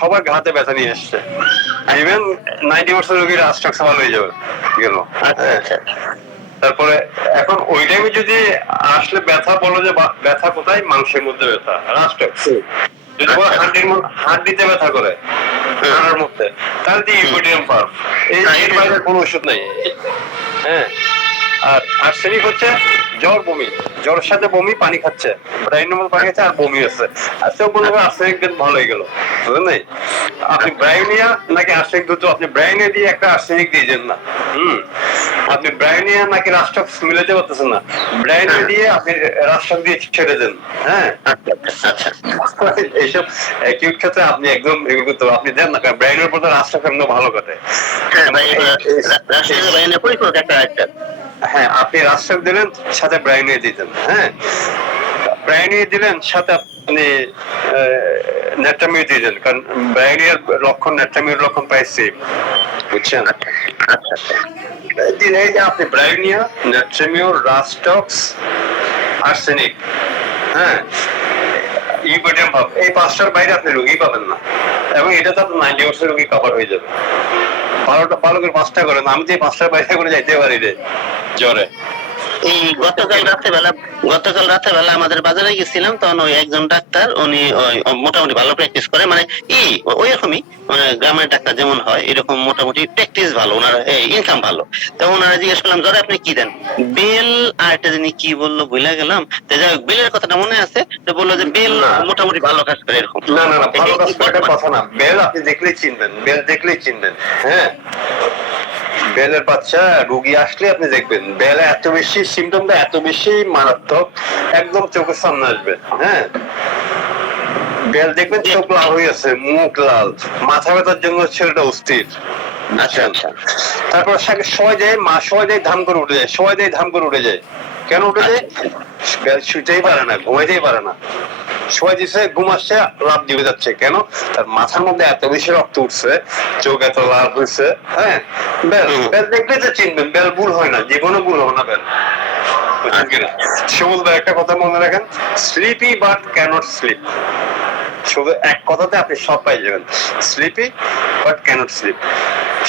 সবার ঘাতে ব্যথা নিয়ে এসছে। ইভেন 90% রোগীর রাস্ট্রাক্স ভালো হয়ে যাবে গেল। আচ্ছা হ্যাঁ, আচ্ছা। তারপরে এখন ওই টাইমে যদি আসলে ব্যথা বলো যে ব্যথা কোথায়, মাংসের মধ্যে ব্যথা, রাস্ট্রাক্স। যদি বলো হাড্ডিতে ব্যথা করে, হাড়ের মধ্যে, তাহলে তো ইউপোডিয়াম পার্ভ। এর বাইরে কোনো ওষুধ নাই। হ্যাঁ, আর আর্সেনিক হচ্ছে জ্বর বমি, জ্বরের সাথে বমি, পানি খাচ্ছে, ব্রাইনের মধ্যে পানি খাচ্ছে আর বমি হচ্ছে, আচ্ছা বলবো আর্সেনিক দেন ভালো হয়ে গেল, বুঝলেন নাই? আপনি ব্রায়োনিয়া নাকি আর্সেনিক দুটো, আপনি ব্রায়োনিয়া দিয়ে একটা আর্সেনিক দিয়েছেন না। আপনি ব্রায়োনিয়া নাকি রাস্টক্স মিলাতে পারতেছেন না, ব্রায়োনিয়া দিয়ে আপনি রাস্টক দিয়ে ছেড়ে দেন। হ্যাঁ, এইসব অ্যাকিউট ক্ষেত্রে আপনি একদম এগুলো করতে হবে। আপনি দেন না, কারণ ব্রায়োনের উপর তো রাস্টক এমনি ভালো কাটে। হ্যাঁ, আপনি রাস্টক দিলেন, সাথে ব্রায়োনিয়া দিতেন। হ্যাঁ, ব্রায়োনিয়া দিলেন, সাথে আপনি ন্যাট্রামিউ দিতেন, কারণ ব্রায়োনিয়ার লক্ষণ ন্যাট্রামিউর লক্ষণ প্রায় সেম, বুঝছেন? এই যে আপনি ব্রায়োনিয়া, ন্যাট্রামিউ, রাস্টক্স, আর্সেনিক, হ্যাঁ, ইউপোডিয়াম পাব, এই পাঁচটার বাইরে আপনি রোগী পাবেন না। এবং এটা তো আপনার 90% রোগী কভার হয়ে যাবে। ভালো করে পাঁচটা করেন, আমি যে পাঁচটার বাইরে করে যাইতে পারি রে জ্বরে। এই গতকাল রাতের বেলা আমাদের বাজারে গেছিলাম, তখন ওই একজন ডাক্তার, উনি মোটামুটি ভালো প্র্যাকটিস করে, মানে ওই রকমই, মানে গ্রামের ডাক্তার যেমন হয় এরকম মোটামুটি প্র্যাকটিস ভালো, ওনার ইনকাম ভালো। তো ওনারা জিজ্ঞেস করলাম জ্বরে আপনি কি দেন, বেল আর একটা জিনিস কি বললো ভুলে গেলাম, তো যাই হোক বেলের কথাটা মনে আছে, তো বললো যে বেল মোটামুটি ভালো কাজ করে এরকম। না না না, ভালো কাজ করে কথা না, বেল আপনি দেখলেই চিনবেন, বেল দেখলেই চিনবেন। হ্যাঁ, বেলের বাচ্চা রুগী আসলে আপনি দেখবেন বেলে এত বেশি সিমটমটা এত বেশি মারাত্মক, একদম চোখের সামনে আসবে। হ্যাঁ, বেল দেখবেন চোখ লাল হয়ে আছে, মুখ লাল, মাথা ব্যথার জন্য ছেলেটা অস্থির। আচ্ছা আচ্ছা। তারপর সবাই যায়, মা সবাই যায় ধাম করে উঠে যায়, সবাই যায় ধাম করে উঠে যায়। কেন উঠে যায়? বেল শুতেই পারে না, ঘুমাইতেই পারে না। সবাই দিচ্ছে ঘুম আসছে, লাভ দিয়ে যাচ্ছে, কেন? তার মাথার মধ্যে এত বেশি রক্ত উঠছে, চোখ এত লাল হয়েছে। হ্যাঁ, বেল বেল দেখলে তো চিনবেন, বেল ভুল হয় না, জীবনে ভুল হবে না বেল। বুঝছেন কিনা? শিমুল ভাই একটা কথা মনে রাখেন, স্লিপি বাট ক্যানট স্লিপ। শুধু এক কথাতে আপনি সব পাই যাবেন, স্লিপি বাট ক্যানট স্লিপ।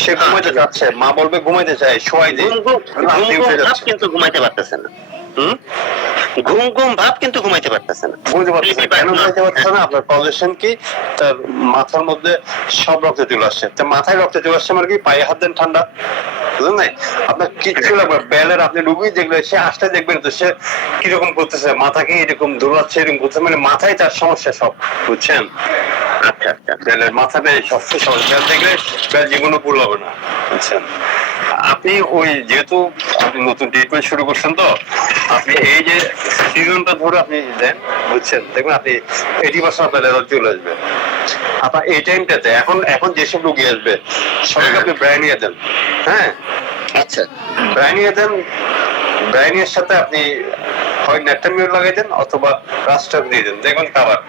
সে ঘুমাইতে যাচ্ছে, মা বলবে ঘুমাইতে চায়, শোয়াই দেয়, আপনি উঠে যাচ্ছে, কিন্তু ঘুমাইতে পারতেছে না। ঘুম ঘুম ভাব কিন্তু ঘুমাইতে পারতেছে না। বুঝতে পারতেছে কেন ঘুমাইতে পারতেছে না? আপনার পজিশন কি? তার মাথার মধ্যে সব রক্ত চলে আসছে, মাথায় রক্ত চলে আসছে মানে কি, পায়ে হাত দেন ঠান্ডা, বুঝলেন নাই? আপনার কিচ্ছু লাগবে, বেলের আপনি রুগী দেখবেন, সে আসতে দেখবেন তো সে কিরকম করতেছে, মাথাকে এরকম দৌড়াচ্ছে, এরকম করতেছে, মানে মাথায় তার সমস্যা সব, বুঝছেন? আচ্ছা আচ্ছা। বেলের মাথাটাই সবচেয়ে সমস্যা, বেল দেখলে বেল জীবনে ভুল হবে না, বুঝছেন? আপনি ওই যেহেতু আপনি নতুন ট্রিটমেন্ট শুরু করছেন, তো আপনি এই যে সিজনটা ধরে আপনি দেন, বুঝছেন, দেখবেন আপনি 80% আপনার রেজাল্ট চলে আসবে। আপনার এই টাইমটাতে এখন এখন যেসব রোগী আসবে সবাইকে আপনি ব্রায়োনিয়া দেন। হ্যাঁ, আচ্ছা, ব্রায়োনিয়া দেন, ব্রায়োনিয়ার সাথে আপনি হয় ন্যাট্রামিউর লাগাই দেন অথবা রাস্টক দিয়ে দেন, দেখবেন খাবার।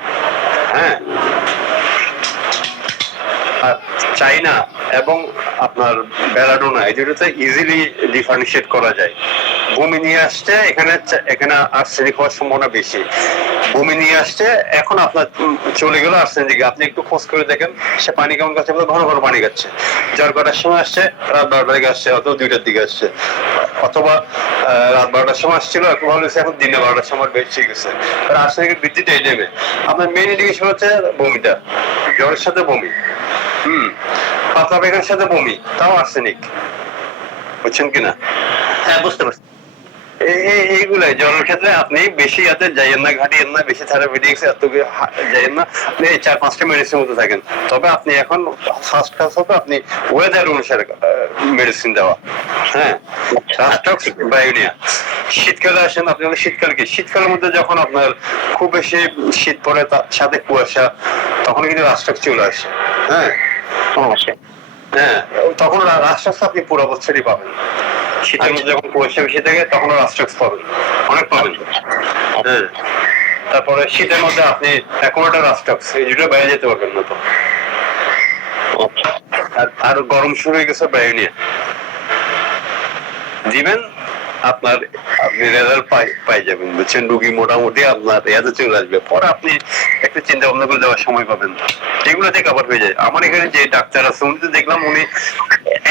হ্যাঁ, আর চাইনা এবং আপনার বেলাডোনা, এই দুটোতে ইজিলি ডিফারেন্সিয়েট করা যায়। বমি নিয়ে আসছে, এখানে এখানে আর্সেনিক হওয়ার সম্ভাবনা বেশি। বমি নিয়ে আসছে, এখন আপনার চলে গেল আর্সেনিক দিকে, আপনি একটু খোঁজ করে দেখেন সে পানি কেমন খাচ্ছে, ঘন ঘন পানি খাচ্ছে। জ্বর কটার সময় আসছে, রাত 12টার দিকে আসছে, অথবা 2টার দিকে আসছে, অথবা রাত 12টার সময় আসছিল, একটু ভালো হয়েছে, এখন দিনে 12টার সময় বেশি গেছে। আর্সেনিকের বৃদ্ধিটা এই টাইমে। আপনার মেন ইন্ডিকেশন হচ্ছে বমিটা, জ্বরের সাথে বমি, পাতলা পায়খানার সাথে বমি, তাও আর্সেনিক, বুঝছেন কিনা? হ্যাঁ বুঝতে পারছি। এইগুলাই জ্বরের ক্ষেত্রে আপনি বেশি হাতে যাইয়েন না, ঘাটিয়েন না, বেশি থেরাপিউটিক্স এত যাইয়েন না, আপনি 4-5টা মেডিসিন মধ্যে থাকেন। তবে আপনি এখন ফার্স্ট কাজ হবে আপনি ওয়েদার অনুসারে মেডিসিন দেওয়া। হ্যাঁ, রাস্টক্স, বায়োনিয়া। শীতকালে আসেন, আপনি শীতকাল কি, শীতকালের মধ্যে যখন আপনার খুব বেশি শীত পড়ে, তার সাথে কুয়াশা, তখন কিন্তু রাস্টক্স চলে আসে। হ্যাঁ, হ্যাঁ, তখন রাস্টক্স আপনি পুরো বছরই পাবেন। শীতের মধ্যে যখন কুয়াশা বেশি থাকে তখন রাস্টক্স পাবেন, অনেক পাবেন। হ্যাঁ, তারপরে শীতের মধ্যে আপনি অ্যাকুয়াটা রাস্টক্স, এই দুটো বাইরে যেতে পারবেন না তো। আর গরম শুরু হয়ে গেছে, বায়োনিয়া দিবেন, আপনার আপনি রেজাল্ট পাই যাবেন, বুঝছেন? রুগী মোটামুটি আপনার রেজাল্ট চলে আসবে, পরে আপনি একটু চিন্তা ভাবনা করে দেওয়ার সময় পাবেন, এগুলোতে কভার হয়ে যায়। আমার এখানে যে ডাক্তার আছে উনি তো দেখলাম উনি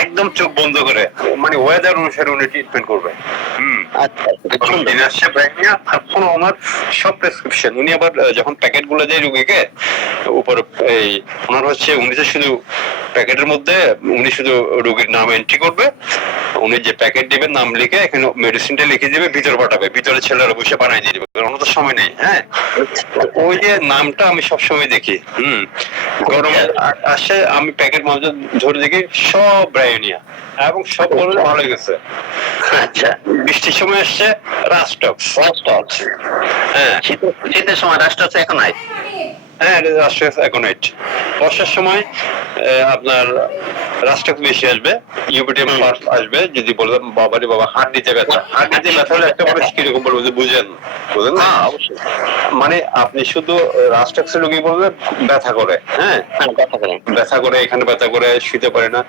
একদম চোখ বন্ধ করে মানে ওয়েদার অনুসারে উনি ট্রিটমেন্ট করবে। আচ্ছা, এটা সুন্দর। দিন আসছে ব্যাগ নিয়ে, আর কোনো ওনার সব প্রেসক্রিপশন উনি আবার যখন প্যাকেট গুলো দেয় রুগীকে উপরে, এই ওনার হচ্ছে উনি তো শুধু প্যাকেটের মধ্যে উনি শুধু রোগীর নাম এন্ট্রি করবে, উনি যে প্যাকেট দিবেন নাম লিখে এখানে মেডিসিনটা লিখে দিবে, ভিতরে পাঠাবে, ভিতরে ছেলেরা বসে বানাই দিয়ে দিবে, কারণ ওনার তো সময় নেই। হ্যাঁ, ওই যে নামটা আমি সবসময় দেখি। গরম আসে আমি প্যাকেট মাঝে ধরে দেখি সব ব্রায়োনিয়া এবং সব ভালো গেছে। আচ্ছা, বৃষ্টির সময় আসছে রাস্টক্স। হ্যাঁ, শীতের সময় রাষ্ট্র এখন নাই। হ্যাঁ রাস্টক্স অ্যাকোনাইট। বর্ষার সময় আপনার রাস্টক্স বেশি আসবে, ইউবিটিএম ফার্স্ট আসবে। যদি বলবেন বাবারে বাবা হাত দিতে ব্যথা, হাত দিতে ব্যথা হলে একটা মানুষ কিরকম বলবো যে বুঝেন না, অবশ্যই মানে আপনি শুধু রাস্টক্সের রোগী বললে ব্যথা করে, হ্যাঁ ব্যথা করে, এখানে ব্যথা করে, শুতে পারে না।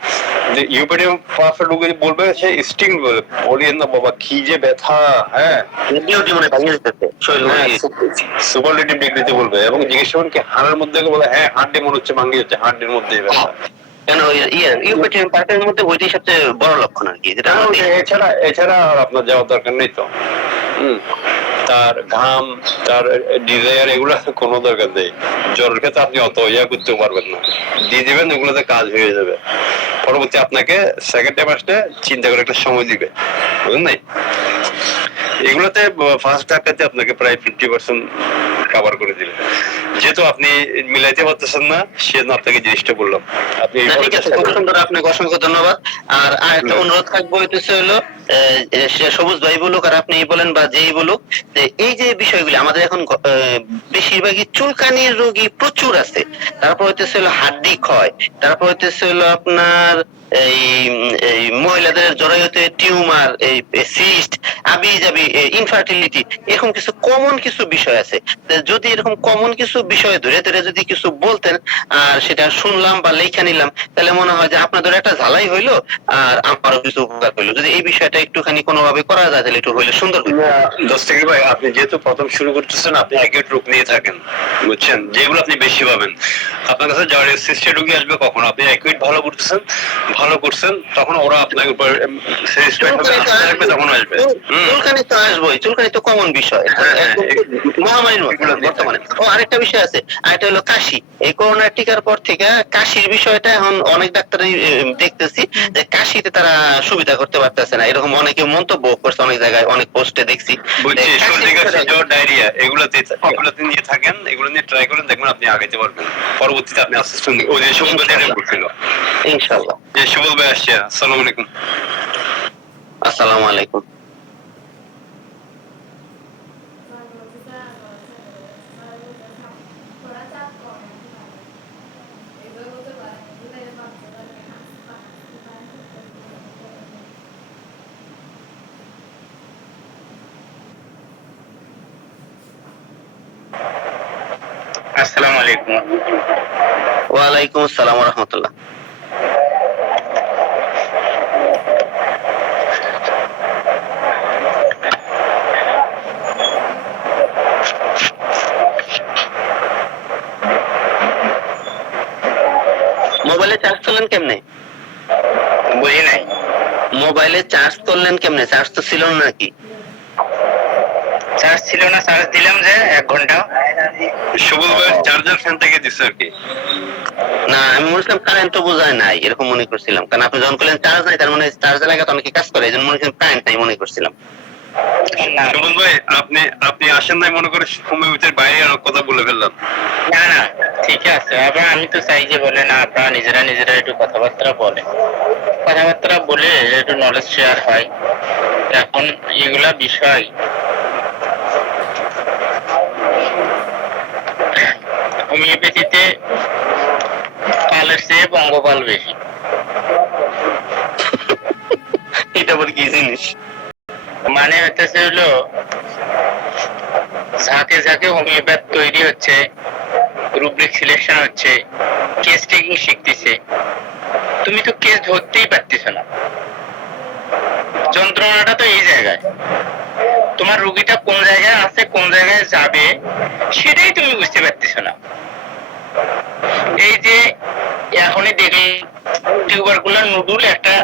যে ইউবিটিএম ফার্স্ট রোগী বলবে সে স্টিং বলে, বলিয়েন না বাবা কি যে ব্যথা। হ্যাঁ, মনে ভাঙিয়ে যেতেছে শরীর। সুপারলেটিভ ডিগ্রিতে বলবে এবং জিজ্ঞেস করবেন কি হাড়ের মধ্যে, বলে হ্যাঁ হাড্ডি মনে হচ্ছে ভাঙিয়ে যাচ্ছে, হাড্ডির মধ্যে ব্যথা। কেন ইউপিটিএম পার্কের মধ্যে ওইটাই সবচেয়ে বড় লক্ষণ আর কি, যেটা এছাড়া আর আপনার যাওয়ার দরকার নেই তো। তার ঘাম, তার ডিজায়ার, এগুলো কোনো দরকার নেই। জ্বরের ক্ষেত্রে আপনি অত ইয়া করতে পারবেন না, দিয়ে দিবেন ওগুলোতে কাজ হয়ে যাবে। পরবর্তী আপনাকে সেকেন্ড টাইম আসলে চিন্তা করে একটা সময় দিবে, বুঝলেন নাই? এগুলোতে ফার্স্ট ধাক্কাতে আপনাকে প্রায় 50% কভার করে দিবে। যেহেতু আপনি মিলাইতে পারতেছেন না সেজন্য আপনাকে জিনিসটা বললাম। আপনি ঠিক আছে, খুব সুন্দর, আপনাকে অসংখ্য ধন্যবাদ। আর একটা অনুরোধ থাকবো, হইতেছে হলো সে সবুজ ভাই বলুক আর আপনি বলেন বা যেই বলুক, যে এই যে বিষয়গুলি আমাদের এখন বেশিরভাগই চুলকানির রোগী প্রচুর আছে, তারপর হইতেছে হলো হাড্ডি ক্ষয়, তারপর হইতেছে হলো আপনার এই এই মহিলাদের জরায়ুতে টিউমার, এই সিস্ট, আবি যাবি, ইনফার্টিলিটি, এরকম কিছু কমন কিছু বিষয় আছে। যদি এরকম কমন কিছু বিষয় ধরে ধরে যদি কিছু বলতেন আর সেটা শুনলাম বা লেখা নিলাম, তাহলে মনে হয় যে আপনাদের একটা ঝালাই হইলো আর আমারও কিছু উপকার হইলো। যদি এই বিষয়টা একটুখানি কোনোভাবে করা যায় তাহলে একটু হইলে সুন্দর হইতো। দস্তগীর ভাই, আপনি যেহেতু প্রথম শুরু করতেছেন, আপনি অ্যাকিউট রোগ নিয়ে থাকেন, বুঝছেন, যেগুলো আপনি বেশি পাবেন। আপনার কাছে যারা সিস্টেম রোগী আসবে কখন আপনি অ্যাকিউট ভালো করছেন, তখন ওরা আপনার উপর স্যাটিসফাইড হবে, আস্থা রাখবে, তখন আসবে। চুলকানি তো আসবোই, চুলকানি তো কমন বিষয়, মহামারীর মতো বর্তমানে। ও আরেকটা বিষয় আছে, আরেকটা হলো কাশি। এই করোনার টিকার পর থেকে কাশির বিষয়টা এখন অনেক ডাক্তারই দেখতেছি যে কাশিতে তারা সুবিধা করতে পারতেছে না, এরকম অনেকে মন্তব্য করছে, অনেক জায়গায় অনেক পোস্টে দেখছি। বুঝছি, সর্দি কাশি জ্বর ডায়রিয়া এগুলোতে নিয়ে থাকেন, এগুলো নিয়ে ট্রাই করেন, দেখবেন আপনি আগাইতে পারবেন। পরবর্তীতে আপনি আস্তে আস্তে ওই যে সুবল ভাই বলছিল, ইনশাআল্লাহ। যে সুবল ভাই আসছে। আসসালামু আলাইকুম। আসসালামু আলাইকুম। আসসালামু আলাইকুম। ওয়ালাইকুম আসসালাম ওয়া রাহমাতুল্লাহ। মোবাইলে চার্জ করলেন কেমনে? বুঝি নাই। মোবাইলে চার্জ করলেন কেমনে? চার্জ তো ছিল না নাকি? চার্জ ছিল না, চার্জ দিলাম যে 1 ঘন্টা। সুবল ভাই চার্জার ফ্যান থেকে দিচ্ছে আর কি। না, আমি মনে করছিলাম কারেন্ট তো বোঝায় নাই, এরকম মনে করছিলাম। কারণ আপনি যখন করলেন চার্জ নাই, তার মানে চার্জ লাগাতে অনেকে কাজ করে, এই জন্য মনে করছিলাম কারেন্ট নাই মনে করছিলাম। সুবল ভাই, আপনি আসেন নাই মনে করে সময় ভিতরে বাইরে আর কথা বলে ফেললাম। না না, ঠিক আছে। আবার আমি তো চাই যে বলে না, আপনারা নিজেরা একটু কথাবার্তা বলে একটু নলেজ শেয়ার হয়। এখন এগুলা বিষয় হোমিওপ্যাথিতে পালের চেয়ে পঙ্গপাল বেশি। এটা বলে কি জিনিস? মানে হইতেছে হলো ঝাঁকে ঝাঁকে হোমিওপ্যাথ তৈরি হচ্ছে, রুব্রিক সিলেকশন হচ্ছে, কেস টেকিং শিখতেছে। তুমি তো কেস ধরতেই পারতেছ না, যন্ত্রণাটা তো এই জায়গায়, তোমার রোগীটা কোন জায়গায় আছে, কোন জায়গায় যাবে সেটাই তুমি বুঝতে পারতেছো না। এই যে এখনই দেখি টিউবারকুলার নুডুল একটা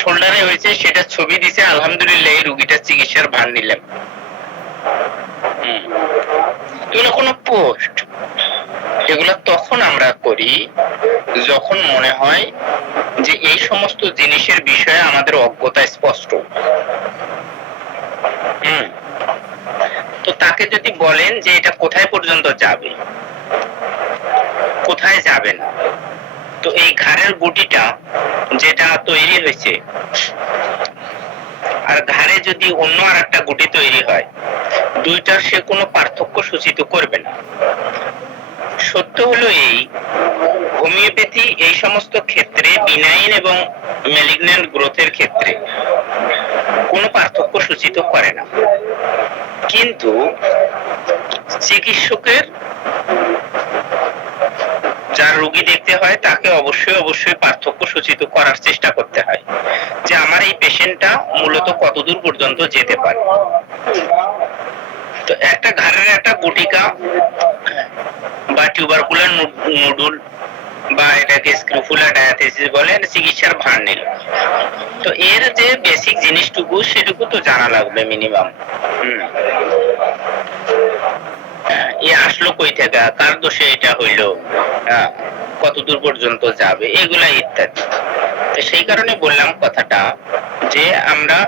শোল্ডারে হয়েছে, সেটা ছবি দিছে, আলহামদুলিল্লাহ এই রোগীটার চিকিৎসার ভার নিলাম। এগুলো কোনো পোস্ট, এগুলো তখন আমরা করি যখন মনে হয় যে এই সমস্ত জিনিসের বিষয়ে আমাদের অজ্ঞতা স্পষ্ট। তো তাকে যদি বলেন যে এটা কোথায় পর্যন্ত যাবে, কোথায় যাবে না, তো এই ঘাড়ের গুটিটা যেটা তৈরি হয়েছে আর ঘাড়ে যদি অন্য আর একটা গুটি তৈরি হয়, দুইটার সে কোনো পার্থক্য সূচিত করবে না। সত্য হলো এই, হোমিওপ্যাথি এই সমস্ত ক্ষেত্রে বিনাইন এবং ম্যালিগন্যান্ট গ্রোথের ক্ষেত্রে কোনো পার্থক্য সূচিত করে না, কিন্তু চিকিৎসকের যার রোগী দেখতে হয় তাকে অবশ্যই অবশ্যই পার্থক্য সূচিত করার চেষ্টা করতে হয় যে আমার এই পেশেন্টটা মূলত কতদূর পর্যন্ত যেতে পারে। তো একটা ঘাড়ের একটা গুটিকা বা টিউবারকুলার নুডুল বা এটাকে স্ক্রুফুলার ডায়াথেসিস বলে, চিকিৎসার ভার নিল, তো এর যে বেসিক জিনিসটুকু সেটুকু তো জানা লাগবে মিনিমাম। এ আসলো কই থেকে, কার দোষে এটা হইলো, কতদূর পর্যন্ত যাবে, এগুলা ইত্যাদি। তো সেই কারণে বললাম কথাটা যে আমরা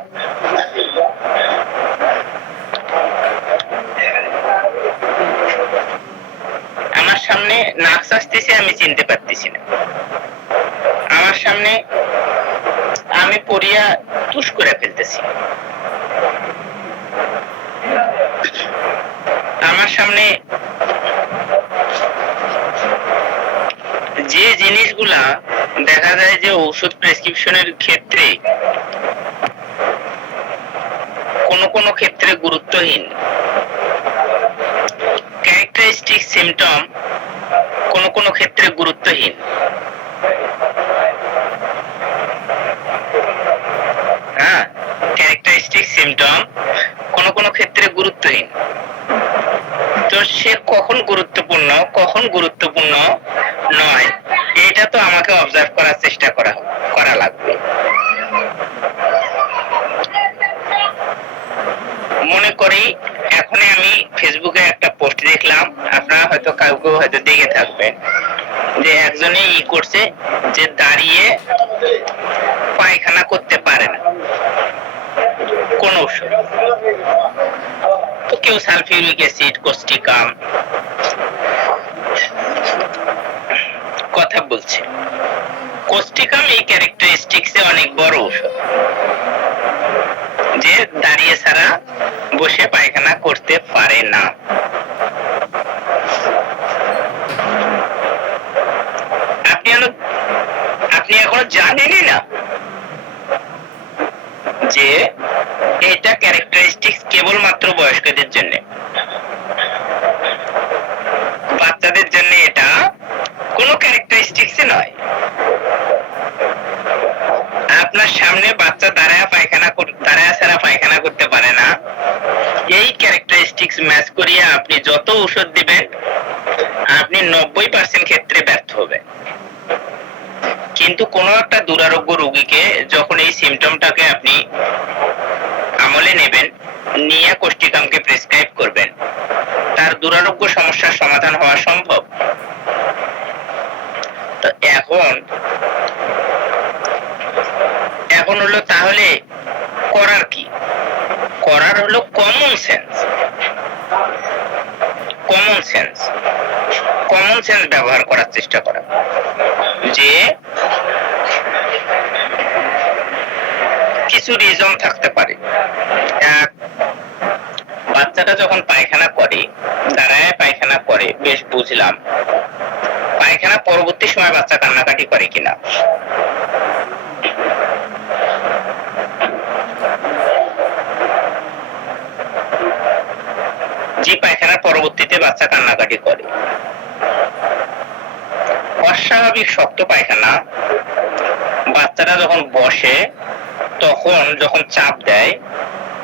আমার সামনে নার্স আসতেছে, আমি চিনতে পারতেছি না, আমার সামনে আমি পড়িয়া তুষ করে ফেলতেছি, আমার সামনে যে জিনিসগুলা দেখা যায় যে ঔষধ প্রেসক্রিপশনের ক্ষেত্রে কোন ক্ষেত্রে গুরুত্বহীন, ক্যারেক্টারিস্টিক সিমটম কোন ক্ষেত্রে গুরুত্বহীন, ক্যারেক্টারিস্টিক সিমটম কোন ক্ষেত্রে গুরুত্বহীন। তো সে কখন গুরুত্বপূর্ণ কখন গুরুত্বপূর্ণ নয়, এটা তো আমাকে অবজার্ভ করার চেষ্টা করা লাগবে। মনে করি এখন আমি ফেসবুকে একটা পোস্ট দেখলাম, আপনারা হয়তো কাউকে হয়তো দেখে থাকবেন, যে একজনে করছে যে দাঁড়িয়ে পায়খানা করতে পারে না কোন ওষুধ, তো কেউ সালফিউরিক অ্যাসিড, কোস্টিকাম কথা বলছে। কোস্টিকাম এই ক্যারেক্টারিস্টিক্সে অনেক বড় ওষুধ, যে দাঁড়িয়ে ছাড়া বসে পায়খানা করতে পারে না। আপনি এখনো জানেনই না যে এটা ক্যারেক্টারিস্টিক্স কেবলমাত্র বয়স্কদের জন্য, বাচ্চাদের জন্য এটা কোনো ক্যারেক্টারিস্টিক্স নয়। আপনার সামনে বাচ্চা দাঁড়ায় ছাড়া পায়খানা করতে পারে না, এই ক্যারেক্টারিস্টিক্স ম্যাচ করিয়ে আপনি যত ঔষধ দিবেন আপনি 90% ক্ষেত্রে ব্যর্থ হবেন। কিন্তু কোন একটা দুরারোগ্য রোগীকে যখন এই সিমটমটাকে আপনি আমলে নেবেন, নিয়ে কোস্টিকামকে প্রেসক্রাইব করবেন, তার দুরারোগ্য সমস্যার সমাধান হওয়া সম্ভব। তো এখন হলো তাহলে করার কি? করার হলো কমন সেন্স ব্যবহার করার চেষ্টা করা, যে কিছু রিজন থাকতে পারে। বাচ্চাটা যখন পায়খানা করে, দাঁড়ায় পায়খানা করে, বেশ বুঝলাম, পায়খানা পরবর্তী সময় বাচ্চা কান্নাকাটি করে কিনা, যে পায়খানার পরবর্তীতে বাচ্চা কান্নাকাটি করে, অস্বাভাবিক শক্ত পায়খানা, বাচ্চারা যখন বসে তখন যখন চাপ দেয়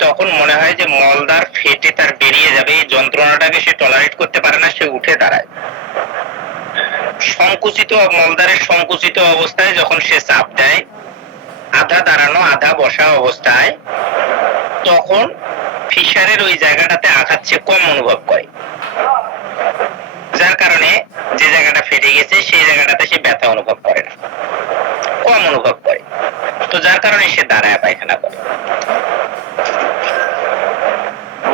তখন মনে হয় যে মলদার ফেটে তার বেরিয়ে যাবে, এই যন্ত্রণাটাকে সে টলারেট করতে পারে না, সে উঠে দাঁড়ায়। সংকুচিত মলদারের সংকুচিত অবস্থায় যখন সে চাপ দেয়, আধা দাঁড়ানো আধা বসা অবস্থায়, তখন ফিশারের ওই জায়গাটাতে আঘাত সে কম অনুভব করে, যার কারণে যে জায়গাটা ফেটে গেছে সেই জায়গাটাতে সে ব্যথা অনুভব করে না, কম অনুভব করে। তো যার কারণে সে দাঁড়ায় পায়খানা করে।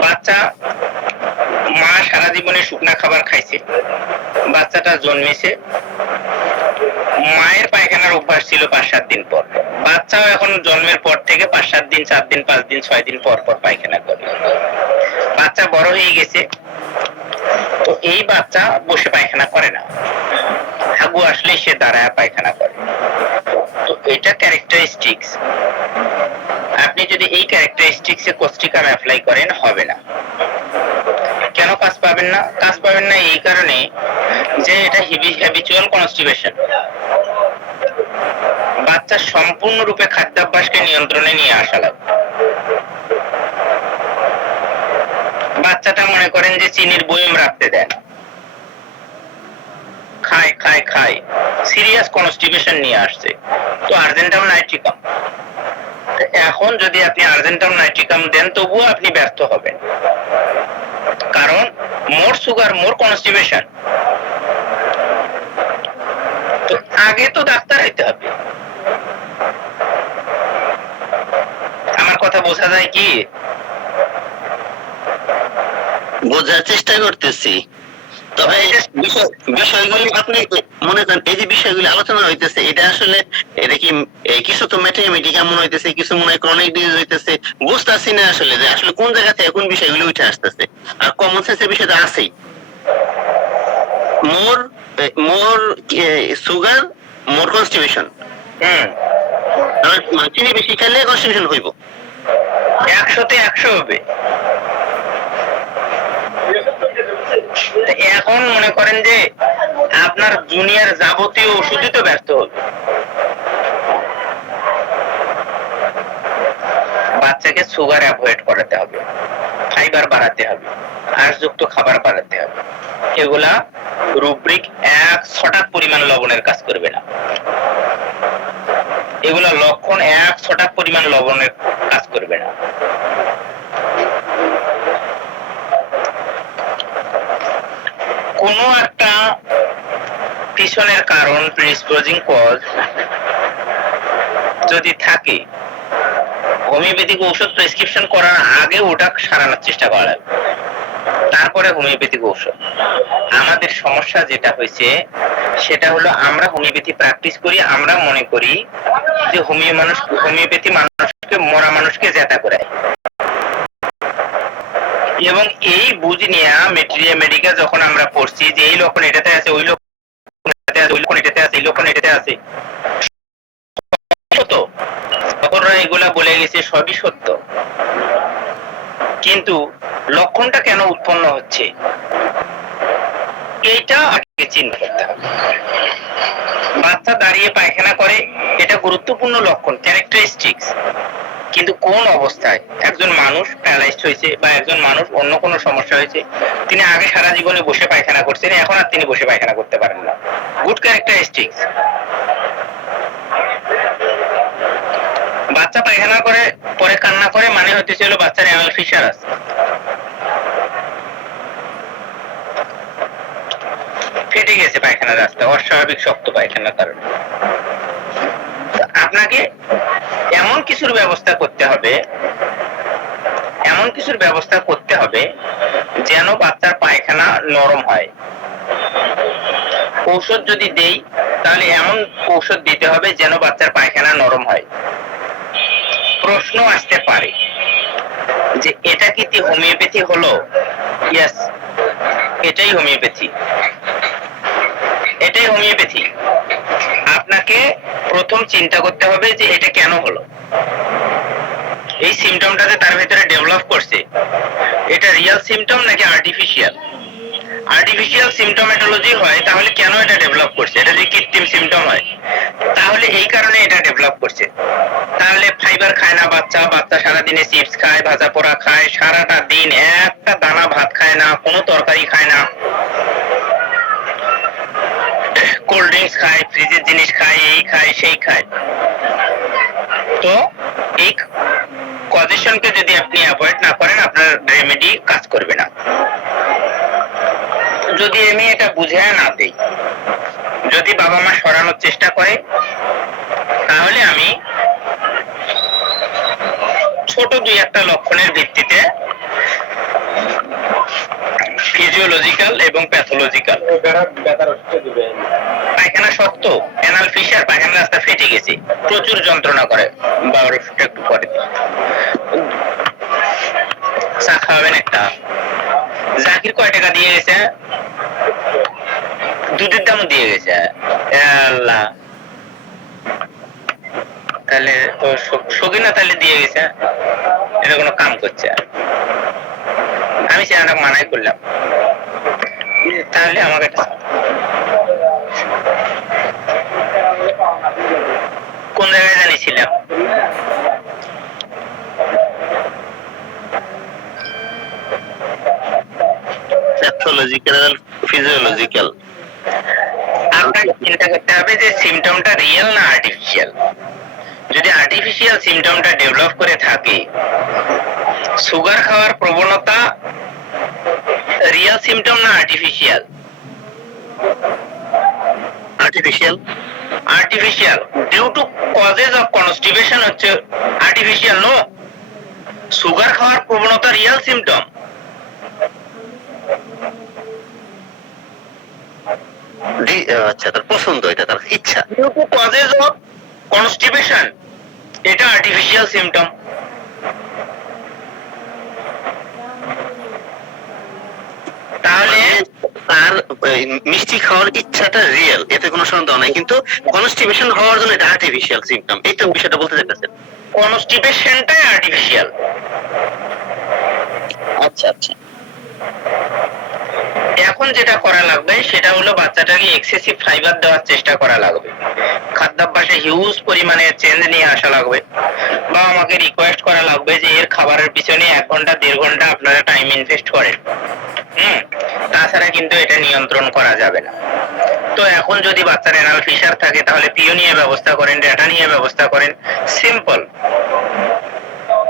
বাচ্চা মা সারা জীবনে শুকনা খাবার খাইছে, বাচ্চাটা জন্মেছে, মায়ের পায়খানার অভ্যাস ছিল 5-7 দিন পর। বাচ্চাও এখন জন্মের পর থেকে 5-7 দিন, 4 দিন, 5 দিন, 6 দিন পর পর পায়খানা করে। বাচ্চা বড় হয়ে গেছে, তো এই বাচ্চা বসে পায়খানা করে না, হাগু আসলে সে দাঁড়ায় পায়খানা করে। তো এটা ক্যারেক্টারিস্টিক্স। আপনি যদি এই ক্যারেক্টারিস্টিক্স এ কোস্টিকাম অ্যাপ্লাই করেন হবে না। কেন কাজ পাবেন না? কাজ পাবেন না এই কারণে যে এটা হ্যাবিচুয়াল কনস্টিপেশন। বাচ্চা সম্পূর্ণরূপে খাদ্যাভ্যাসকে নিয়ন্ত্রণে নিয়ে আসা লাগবে। বাচ্চাটা মনে করেন যে চিনির বয়ম রাখতে দেয় না, খায় খায় খায়, সিরিয়াস কনস্টিপেশন নিয়ে আসছে, তো আর্জেন্টাম নাইট্রিকাম। এখন যদি আপনি আর্জেন্টাম নাইট্রিকাম দেন তবুও আপনি ব্যর্থ হবেন, কারণ মোর সুগার মোর কনস্টিপেশন। তো আগে তো ডাক্তার হইতে হবে। আমার কথা বোঝা যায় কি? বোঝার চেষ্টা করতেছি। তবে এই যে বিষয়গুলি আপনি মনে করেন, এই যে বিষয়গুলি আলোচনা হইতেছে, এটা আসলে এটা কি কিছু তো ম্যাথমেটিক এমন হইতেছে, কিছু মনে হয় ক্রনিক ডিজিজ হইতেছে, বুঝতেছি না আসলে যে আসলে কোন জায়গা থেকে কোন বিষয়গুলি উঠে আসতেছে। আর কমন সেন্সের বিষয় তো আছেই। মোর মোর সুগার মোর কনস্টিপেশন, চিনি বেশি খেলে কনস্টিপেশন হইব, 100-তে 100 হবে। এখন মনে করেন যে আপনার জুনিয়র যাবতীয় ওষুধই তো ব্যর্থ হবে। বাচ্চাকে সুগার অ্যাভয়েড করাতে হবে, ফাইবার বাড়াতে হবে, আঁশযুক্ত খাবার বাড়াতে হবে। এগুলা রুব্রিক 1 ছটাক পরিমাণ লবণের কাজ করবে না। এগুলা লক্ষণ 1 ছটাক পরিমাণ লবণের কাজ করবে না। কোনো একটা পিছনের কারণ, প্রিডিসপোজিং কজ যদি থাকে, হোমিওপ্যাথিক ঔষধ প্রেসক্রিপশন করার আগে ওটা সারানোর চেষ্টা করা লাগবে, তারপরে হোমিওপ্যাথিক ঔষধ। আমাদের সমস্যা যেটা হয়েছে সেটা হলো আমরা হোমিওপ্যাথি প্র্যাকটিস করি, আমরা মনে করি যে হোমিওপ্যাথি মানুষকে, মরা মানুষকে জেতা করে। এবং এই বুঝ নিয়ে মেডিকেল যখন আমরা পড়ছি যে এই লক্ষণ এটাতে আছে, ওই লক্ষণ এটাতে আছে, ওই লক্ষণ এটাতে আছে, এই লক্ষণ এটাতে আছে, সত্য ডক্টররা এগুলা বলে গেছে, সবই সত্য, কিন্তু লক্ষণটা কেন উৎপন্ন হচ্ছে এইটা আগে চিন্তা করতে হবে। বাচ্চা দাঁড়িয়ে পায়খানা করে, এটা গুরুত্বপূর্ণ লক্ষণ, ক্যারেক্টারিস্টিক্স। কিন্তু কোন অবস্থায় একজন মানুষ প্যারালাইজড হয়েছে বা একজন মানুষ অন্য কোনো সমস্যা হয়েছে, তিনি আগে সারা জীবনে বসে পায়খানা করছেন, এখন আর তিনি বসে পায়খানা করতে পারেন না, গুড ক্যারেক্টারিস্টিক্স। বাচ্চা পায়খানা করে পরে কান্না করে, মানে হতেছিল বাচ্চার অ্যানাল ফিশার আছে। ফেটে গেছে পায়খানার রাস্তা, অস্বাভাবিক শক্ত পায়খানার কারণে। আপনাকে এমন কিছুর ব্যবস্থা করতে হবে, এমন কিছুর ব্যবস্থা করতে হবে যেন বাচ্চার পায়খানা নরম হয়। ঔষধ যদি দেই তাহলে এমন ঔষধ দিতে হবে যেন বাচ্চার পায়খানা নরম হয়। প্রশ্ন আসতে পারে যে এটা কি হোমিওপ্যাথি হলো? ইয়েস, এটাই হোমিওপ্যাথি, এটাই হোমিওপ্যাথি। আপনাকে প্রথম চিন্তা করতে হবে যে এটা কেন হলো, এই সিমটমটাতে তার ভিতরে ডেভেলপ করছে, এটা রিয়েল সিমটম নাকি আর্টিফিশিয়াল। আর্টিফিশিয়াল সিমটোমেটোলজি হয় তাহলে কেন এটা ডেভেলপ করছে, এটা যদি কৃত্রিম সিমটম হয় তাহলে এই কারণে এটা ডেভেলপ করছে। তাহলে ফাইবার খায় না বাচ্চা, বাচ্চা সারাদিনে চিপস খায়, ভাজা পোড়া খায়, সারাটা দিন একটা দানা ভাত খায় না, কোনো তরকারি খায় না, কোল্ড ড্রিঙ্কস খায়, ফ্রিজের জিনিস খায়, এই খায় সেই খায়। তো এই কজেশনকে যদি আপনি অ্যাভয়েড না করেন, আপনার রেমেডি কাজ করবে না। যদি আমি এটা বুঝে না দেই, যদি বাবা মা সরানোর চেষ্টা করে, তাহলে আমি ছোট দুই একটা লক্ষণের ভিত্তিতে ফিজিওলজিক্যাল এবং প্যাথোলজিক্যাল, পায়খানা শক্ত, অ্যানাল ফিশার, পায়খানা রাস্তা ফেটে গেছে, প্রচুর যন্ত্রণা করে, বাবার ওষুধটা একটু পরে চা খাওয়াবেন একটা। জাকির কয় টাকা দিয়ে গেছে? দুধের দামও দিয়ে গেছে। আল্লাহ, তাহলে তো সকিনা তাহলে দিয়ে গেছে, এটা কোনো কাম করছে। আমি সেটা মানাই করলাম, তাহলে আমাকে কোন জায়গায় জানিয়েছিলাম? Pathological, physiological. আপনাকে চিন্তা করতে হবে যে সিমটমটা রিয়েল না আর্টিফিশিয়াল। যদি আর্টিফিশিয়াল সিমটমটা ডেভেলপ করে থাকে, সুগার খাওয়ার প্রবণতা রিয়েল সিমটম না artificial? Artificial. Artificial due to causes of constipation হচ্ছে আর্টিফিশিয়াল। নো, সুগার খাওয়ার প্রবণতা রিয়েল সিমটম। আচ্ছা, তার পছন্দ, এটা তার ইচ্ছা। Due to causes of constipation, এটা আর্টিফিশিয়াল সিমটম। তাহলে তার মিষ্টি খাওয়ার ইচ্ছাটা রিয়েল, এতে কোনো সন্দেহ নাই, কিন্তু কনস্টিপেশন হওয়ার জন্য এটা আর্টিফিশিয়াল সিম্পটম। এই তো বিষয়টা বলতে চাইতেছেন। কনস্টিপেশনটাই আর্টিফিশিয়াল। আচ্ছা আচ্ছা। এখন যেটা করা লাগবে সেটা হলো বাচ্চাটাকে এক্সেসিভ ফাইবার দেওয়ার চেষ্টা করা লাগবে, খাদ্যাভ্যাসে হিউজ পরিমাণে চেঞ্জ নিয়ে আসা লাগবে, বা আমাকে রিকোয়েস্ট করা লাগবে যে এর খাবারের পিছনে 1 ঘন্টা 1.5 ঘন্টা আপনারা টাইম ইনভেস্ট করেন। তাছাড়া কিন্তু এটা নিয়ন্ত্রণ করা যাবে না। তো এখন যদি বাচ্চার অ্যানাল ফিশার থাকে, তাহলে পিও নিয়ে ব্যবস্থা করেন, ডেটা নিয়ে ব্যবস্থা করেন, সিম্পল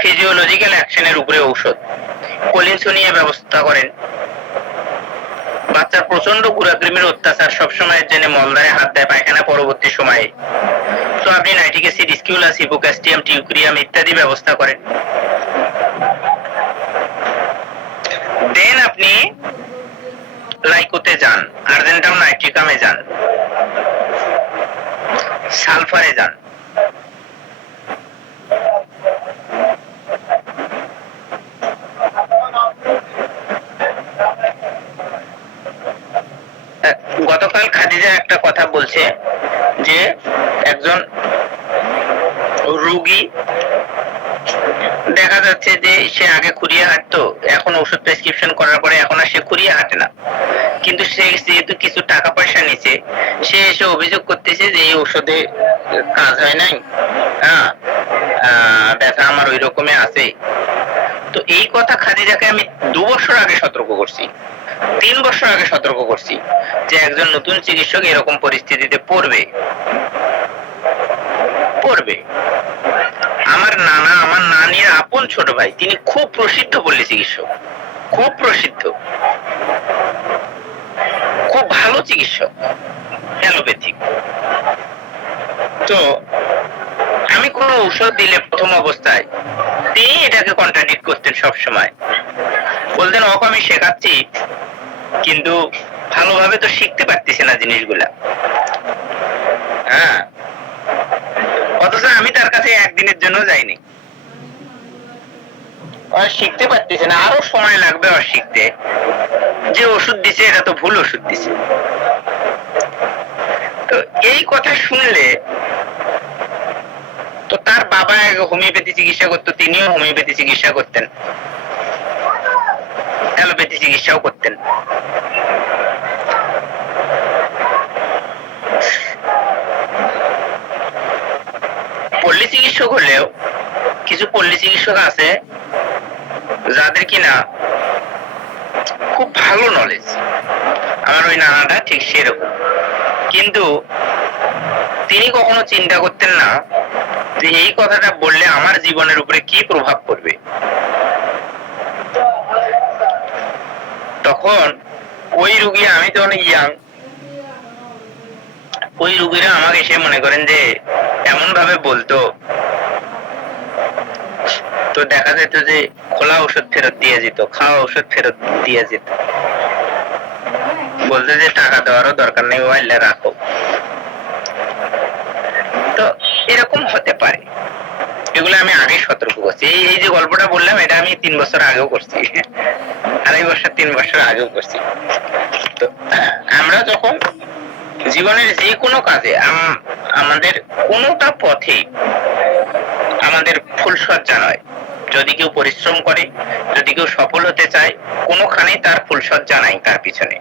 ফিজিওলজিক্যাল অ্যাকশনের উপরে ঔষধ, কোলিনসো নিয়ে ব্যবস্থা করেন। বাচ্চার প্রচন্ড গুড়াকৃমির অত্যাচার, সবসময়ের জন্য মলদারে হাত দেয় পায়খানা পরবর্তী সময়ে, তো আপনি নাইট্রিক অ্যাসিড, স্কিউলাস, হিপোক্যাস্টিয়াম, টিউক্রিয়াম ইত্যাদি ব্যবস্থা করেন। দেন আপনি লাইকোতে যান, আর্জেন্টাম নাইট্রিকামে যান, সালফারে যান। গতকাল খাদিজা একটা কথা বলছে যে একজন রোগী দেখা যাচ্ছে যে সে আগে খুঁড়িয়ে হাঁটতো, এখন ওষুধ প্রেসক্রিপশন করার পরে এখন আর সে খুঁড়িয়ে হাঁটে না, কিন্তু সে যেহেতু কিছু টাকা পয়সা নিচ্ছে, সে এসে অভিযোগ করতেছে যে এই ওষুধে কাজ হয় নাই, ব্যথা আমার ওই রকমই আছে। তো এই কথা খাদিজাকে আমি 2 বছর আগে সতর্ক করছি, 3 বছর আগে সতর্ক করছি যে একজন নতুন চিকিৎসক এরকম পরিস্থিতিতে পড়বে। আমার নানা, আমার নানির আপন ছোট ভাই, তিনি খুব প্রসিদ্ধ পল্লী চিকিৎসক, খুব প্রসিদ্ধ, খুব ভালো চিকিৎসক অ্যালোপ্যাথিক। তো আমি কোনো ঔষধ দিলে প্রথম অবস্থায় তিনি এটাকে কন্ট্রাডিক্ট করতেন সব সময়, বলতেন ওকে আমি শেখাচ্ছি কিন্তু ভালোভাবে তো শিখতে পারতেছি না জিনিসগুলা। অথচ আমি তার কাছে একদিনের জন্য যাইনি, শিখতে পারতেছে না, আরো সময় লাগবে আর শিখতে, যে ওষুধ দিছে এটা তো ভুল ওষুধ দিছে। তো এই কথা শুনলে, তো তার বাবা হোমিওপ্যাথি চিকিৎসা করতো, তিনিও হোমিওপ্যাথি চিকিৎসা করতেন, অ্যালোপ্যাথি চিকিৎসাও করতেন। পল্লী চিকিৎসক হলেও কিছু পল্লী চিকিৎসক আছে যাদের কিনা খুব ভালো নলেজ, আমার ওই নানাটা ঠিক সেরকম, কিন্তু তিনি কখনো চিন্তা করতেন না যে এই কথাটা বললে আমার জীবনের উপরে কি প্রভাব পড়বে। তখন ওই রুগী, আমি তো অনেক ইয়াং, ওই রুগীরা আমাকে এসে মনে করেন যে এমন ভাবে বলতো, তো দেখা যেত যে খোলা ওষুধ ফেরত দিয়ে যেত, খাওয়া ওষুধ ফেরত দিয়ে যেত, বলতে যে টাকা দেওয়ারও দরকার নেই, ওয়াইলে রাখো। তো এরকম হতে পারে, এগুলো আমি আগে সতর্ক করছি। এই যে গল্পটা বললাম এটা আমি 3 বছর আগেও করছি, 2.5 বছর 3 বছর আগেও করছি। তো আমরা যখন জীবনের যে কোনো কাজে আমাদের কোনোটা পথে আমাদের ফুলসজ্জা নয়, যদি কেউ পরিশ্রম করে, যদি কেউ সফল হতে চায়, কোনোখানে তার ফুলসজ্জা নাই তার পিছনে।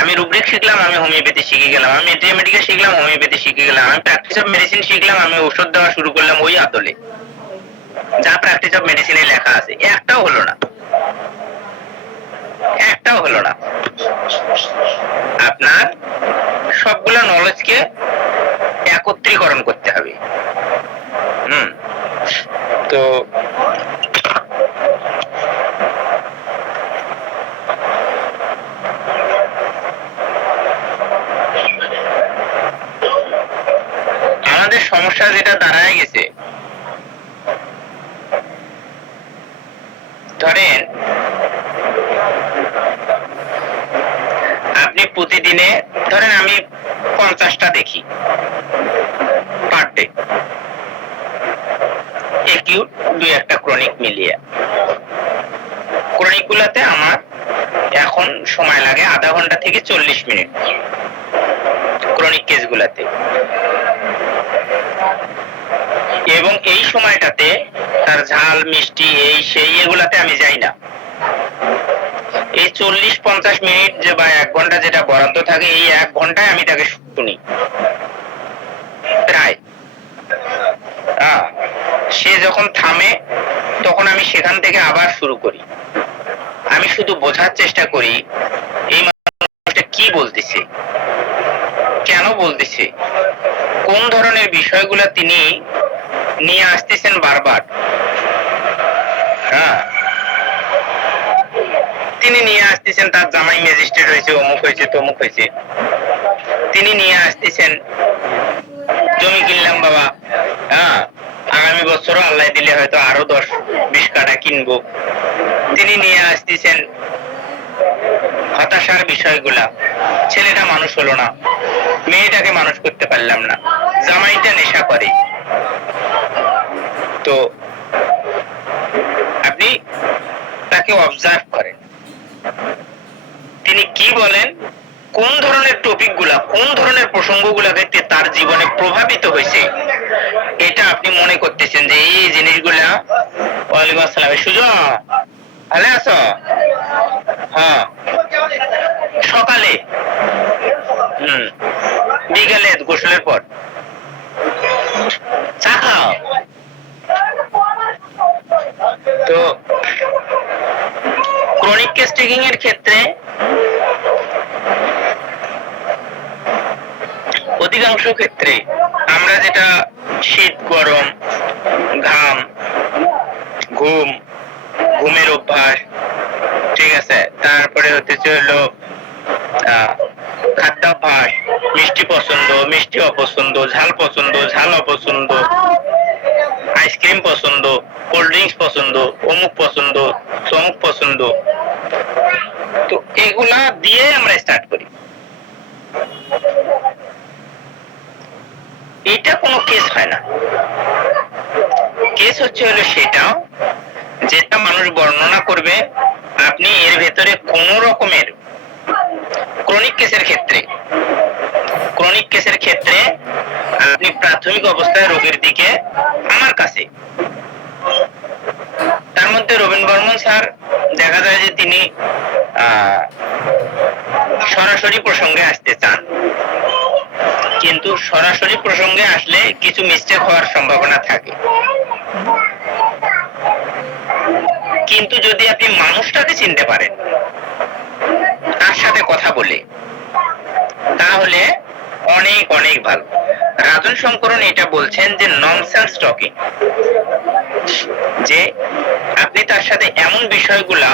আমি রুব্রিক শিখলাম, আমি হোমিওপ্যাথি শিখে গেলাম, আমি মেডিকেল শিখলাম, হোমিওপ্যাথি শিখে গেলাম, আমি প্র্যাকটিস অফ মেডিসিন শিখলাম, আমি ওষুধ দেওয়া শুরু করলাম ওই আদলে, যা প্র্যাকটিস অফ মেডিসিনে লেখা আছে। একটাও হলো না, একটাও হলো না। আপনার সবগুলা নলেজকে একত্রীকরণ করতে হবে। তো আমাদের সমস্যা যেটা দাঁড়ায় গেছে, ধরেন আপনি প্রতিদিনে, ধরেন আমি 50টা দেখি পার ডে, একিউট 2-1টা ক্রনিক মিলিয়ে। ক্রনিক গুলাতে আমার এখন সময় লাগে আধা ঘন্টা থেকে 40 মিনিট, ক্রনিক কেস গুলাতে। এবং এই সময়টাতে তার ঝাল মিষ্টি এই সেই এগুলাতে আমি যাই না। এই 40-50 মিনিট যে বা 1 ঘন্টা যেটা বরাদ্দ থাকে, এই 1 ঘন্টায় আমি তাকে শুনি প্রায়। সে যখন থামে তখন আমি সেখান থেকে আবার শুরু করি। আমি শুধু বোঝার চেষ্টা করি এই মানুষটা কি বলতেছে, কেন বলতেছে, কোন ধরনের বিষয়গুলো তিনি নিয়ে আসতেছেন বারবার। তিনি নিয়ে আসতেছেন তার জামাই ম্যাজিস্ট্রেট হয়েছে, অমুক হয়েছে, তমুক হয়েছে। তিনি নিয়ে আসতেছেন জমি কিনলাম বাবা, আগামী বছরও আল্লাহ দিলে হয়তো আরো 10-20 কাঠা কিনবো। তিনি নিয়ে আসতেছেন হতাশার বিষয়গুলা, ছেলেটা মানুষ হলো না, মেয়েটাকে মানুষ করতে পারলাম না, জামাইটা নেশা করে। তো আপনি তাকে অবজার্ভ করেন, তিনি কি বলেন, কোন ধরনের টপিক গুলা, কোন ধরনের প্রসঙ্গ গুলা দেখতে তার জীবনে প্রভাবিত হয়েছে, এটা আপনি মনে করতেছেন যে এই জিনিসগুলা। ওয়ালাইকুম আসসালাম, সুজন ভালো আছো? হ্যাঁ, সকালে, বিকালে গোসলের পর চা খাও। তো ক্রনিক কেস টেকিং এর ক্ষেত্রে অধিকাংশ ক্ষেত্রে আমরা যেটা শীত গরম, ঘাম, ঘুমের অভ্যাস, ঠিক আছে, তারপরে হচ্ছে হলো খাদ্যাভ্যাস, মিষ্টি পছন্দ, মিষ্টি অপছন্দ, ঝাল পছন্দ, ঝাল অপছন্দ, আইসক্রিম পছন্দ, কোল্ড ড্রিঙ্কস পছন্দ, অমুক পছন্দ, তমুক পছন্দ। তো এগুলা দিয়ে আমরা স্টার্ট করি। এটা কোনো কেস হয় না। কেস হচ্ছে হলো সেটা যেটা মানুষ বর্ণনা করবে, আপনি এর ভেতরে কোন রকমের ক্রনিক কেসের ক্ষেত্রে আপনি প্রাথমিক অবস্থায় রোগীর দিকে আমার কাছে, তার মধ্যে রবীন বর্মন স্যার দেখা যায় যে তিনি সরাসরি প্রসঙ্গে আসতে চান, কিন্তু সরাসরি প্রসঙ্গে আসলে কিছু মিস্টেক হওয়ার সম্ভাবনা থাকে। কিন্তু যদি আপনি মানুষটাকে চিনতে পারেন তার সাথে কথা বলে, তাহলে অনেক অনেক ভালো। রাজন শঙ্করন এটা বলছেন যে ননসেন্স টকিং, যে আপনি তার সাথে এমন বিষয়গুলা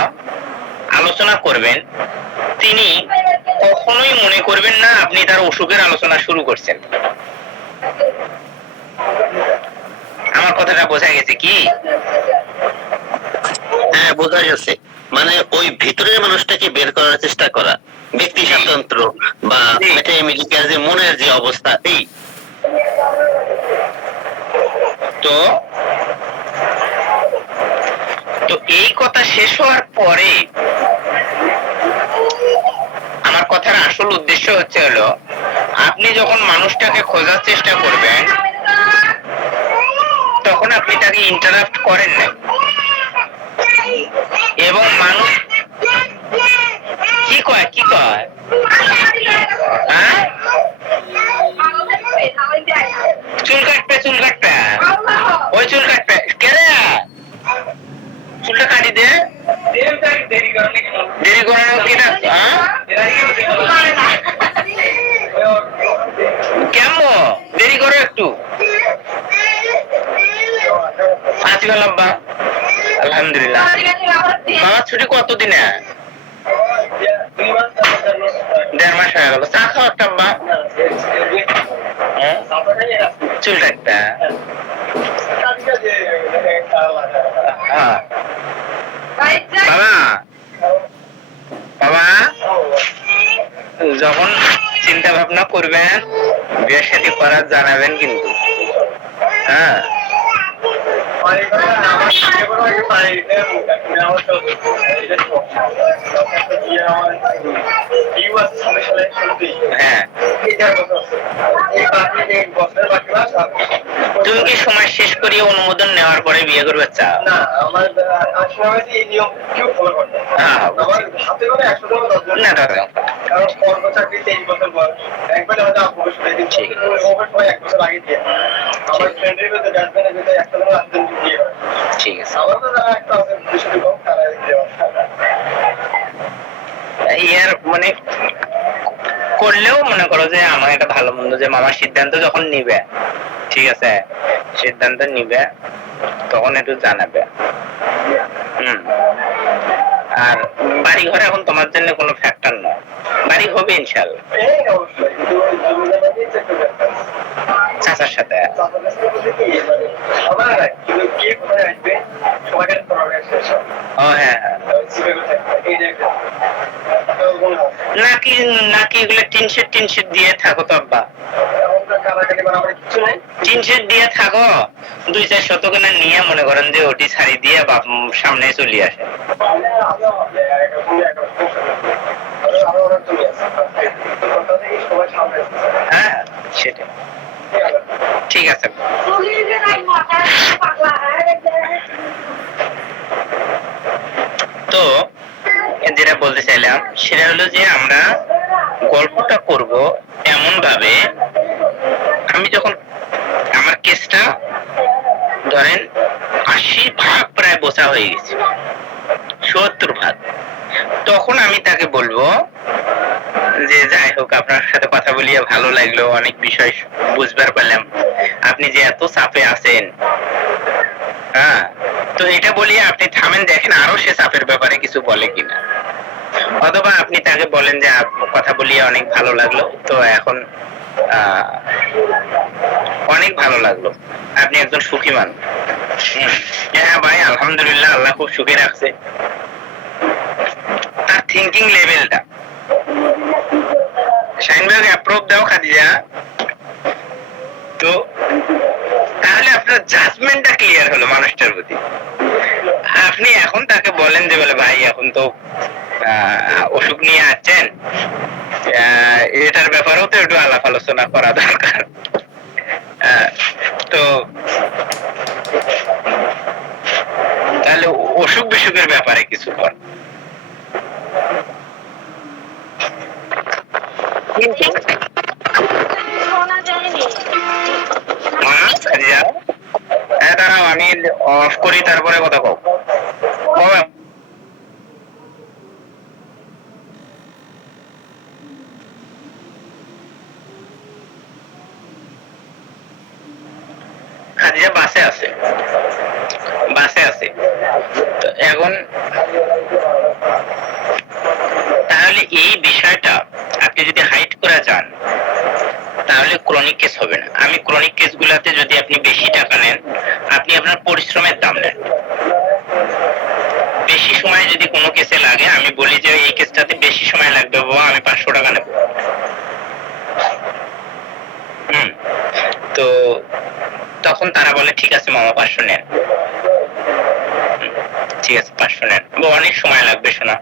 আলোচনা করবেন তিনি কখনোই মনে করবেন না আপনি তার অসুখের আলোচনা শুরু করছেন। আমার কথাটা বোঝা গেছে কি? হ্যাঁ, বোঝা গেছে। মানে ওই ভিতরের মানুষটাকে বের করার চেষ্টা করা, ব্যক্তি স্বাতন্ত্র্য বা মেটামেডিক্যাল যে মনের যে অবস্থা, এই তো তো এই কথা শেষ হওয়ার পরে আমার কথার আসল উদ্দেশ্য হচ্ছে হলো, আপনি যখন মানুষটাকে খোঁজার চেষ্টা করবেন তখন আপনি তাকে ইন্টারাপ্ট করেন না, এবং মানুষ কি কয় হ্যাঁ? চুল কাটবে ওই চুল কাটবে কে রে? চুলটা কাটি দে, দেরি করানো কিনা? কেমন দেরি করো একটু? আছি ভালো আব্বা, আলহামদুলিল্লাহ। মামার ছুটি কতদিনে? 1.5 মাস হয়ে গেল। চা খাও একটা আব্বা? চুল কাটতে বাবা বাবা যখন চিন্তা ভাবনা করবেন বিয়ে শাদী করার জানাবেন কিন্তু। হ্যাঁ, হ্যাঁ। তুমি কি সময় শেষ করিয়ে অনুমোদন নেওয়ার পরে বিয়ে করবে চাও? না, আমার এই নিয়ম কেউ ফলো করে না। আমার হাতে করে 100 টাকা 10 জন না দাদা, কারণ কর্মচারী 23 বছর বয়স, একবারে হয়তো আপনার শুনে দিন, ঠিক আছে। ওভার সময় 1 বছর আগে দিয়ে আমার ফ্রেন্ডের ভিতরে গার্লফ্রেন্ডের ভিতরে একটা লোক আসতেন বিয়ে করে। ঠিক আছে। আমার তো যারা একটা আছে বিষয়টি কম তারা দেওয়া ইয়ার মানে করলেও মনে করো যে আমার একটা ভালো মন্দ, যে মামার সিদ্ধান্ত যখন নিবে, ঠিক আছে, সিদ্ধান্ত নিবে তখন একটু জানাবে। আর বাড়ি ঘরে এখন তোমার জন্য কোনো ফ্যাক্টর নয়, বাড়ি হবে ইনশাল্লাহ। এই অবশ্যই কিন্তু ওই জমিদারকে চেক করে চাচার সাথে। আমার কিন্তু কে কোথায় আসবে সবাইকে প্রোগ্রাম ও হ্যাঁ, নাকি এগুলো টিনশেড দিয়ে থাকো তো আব্বা, টিনশেড দিয়ে থাকো, 2-4 শতক না নিয়ে মনে করেন যে ওটি ছাড়ি দিয়ে সামনে চলে আসে। হ্যাঁ সেটাই, ঠিক আছে। তো যেটা বলতে চাইলাম সেটা হলো যে আমরা গল্পটা করব এমন ভাবে, আমি যখন আমার কেসটা ধরেন 80% প্রায় বোঝা হয়ে গেছে, 70%, তখন আমি তাকে বলবো যে যাই হোক আপনার সাথে কথা বলিয়ে ভালো লাগলো, অনেক বিষয় বুঝবার পারলাম, আপনি যে এত চাপে আছেন, হ্যাঁ, তো এটা বলিয়ে আপনি থামেন, দেখেন আরো সে চাপের ব্যাপারে কিছু বলে কিনা। অথবা আপনি তাকে বলেন যে কথা বলিয়ে অনেক ভালো লাগলো, তো এখন অনেক ভালো লাগলো, আপনি একজন সুখী মানুষ। হ্যাঁ ভাই আলহামদুলিল্লাহ, আল্লাহ খুব সুখী রাখছে। তার থিঙ্কিং লেভেলটা শাইনবাগ অ্যাপ্রুভ দাও খাদিজা, তো তাহলে আপনার জাজমেন্টটা ক্লিয়ার হলো মানুষটার প্রতি। আপনি এখন তাকে বলেন যে বলে ভাই এখন তো অসুখ নিয়ে আছেন, এটার ব্যাপারেও তো একটু আলাপ আলোচনা করা দরকার। তো তাহলে অসুখ বিসুখের ব্যাপারে কিছু কর। অফ করি তারপরে কথা কও। খাদিজা বাসে আছে, বাসে আছে। তো এখন তাহলে এই বিষয়টা আপনি যদি হাইড করে যান তাহলে ক্রনিক কেস হবে না। আমি ক্রনিক কেস গুলাতে যদি আপনি বেশি টাকা নেন, আপনি আপনার পরিশ্রমের দাম নেন। বেশি সময় যদি কোনো কেসে লাগে, আমি বলি যে এই কেসটাতে বেশি সময় লাগবে বাবা, আমি 500 টাকা নেব। তো তখন তারা বলে ঠিক আছে মামা 500 নেন। ঠিক আছে 500 নেন, অনেক সময় লাগবে শোনা,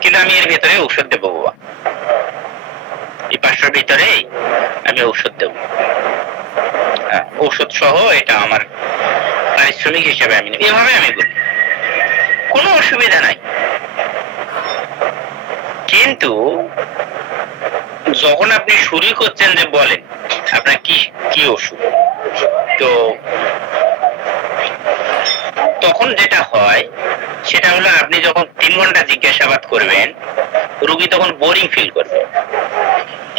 কিন্তু আমি এর ভেতরে ঔষধ দেবো বাবা, এই 500-র ভিতরে আমি ঔষধ দেবো, ঔষধ সহ এটা আমার পারিশ্রমিক হিসেবে আমি নেব। এভাবে আমি বলি, কোনো অসুবিধা নাই। কিন্তু যখন আপনি শুরু করছেন যে বলেন আপনার কি কি অসুখ, তো তখন যেটা হয় সেটা হলো আপনি যখন 3 ঘন্টা জিজ্ঞাসাবাদ করবেন, রোগী তখন বোরিং ফিল করবে,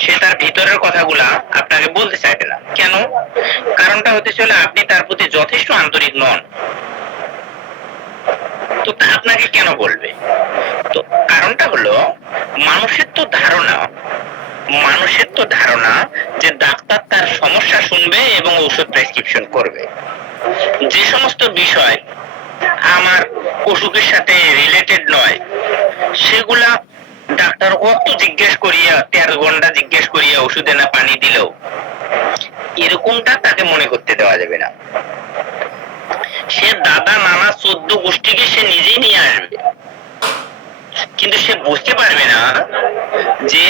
সে তার ভিতরের কথাগুলা আপনাকে বলতে চাইবে না। কেন? কারণটা হতে চলে আপনি তার প্রতি যথেষ্ট আন্তরিক নন। তো তা আপনাকে কেন বলবে? তো কারণটা হলো মানুষের তো ধারণা যে ডাক্তার তার সমস্যা শুনবে এবং ঔষধ প্রেসক্রিপশন করবে। যে সমস্ত বিষয় আমার অসুখের সাথে রিলেটেড নয় সেগুলা ডাক্তার অত জিজ্ঞেস করিয়া 13 ঘন্টা জিজ্ঞেস করিয়া ওষুধে না পানি দিলেও এরকমটা তাকে মনে করতে দেওয়া যাবে না। সে দাদা নানা 14 গোষ্ঠীকে সে নিজেই নিয়ে আসবে, কিন্তু সে বুঝতে পারবে না যে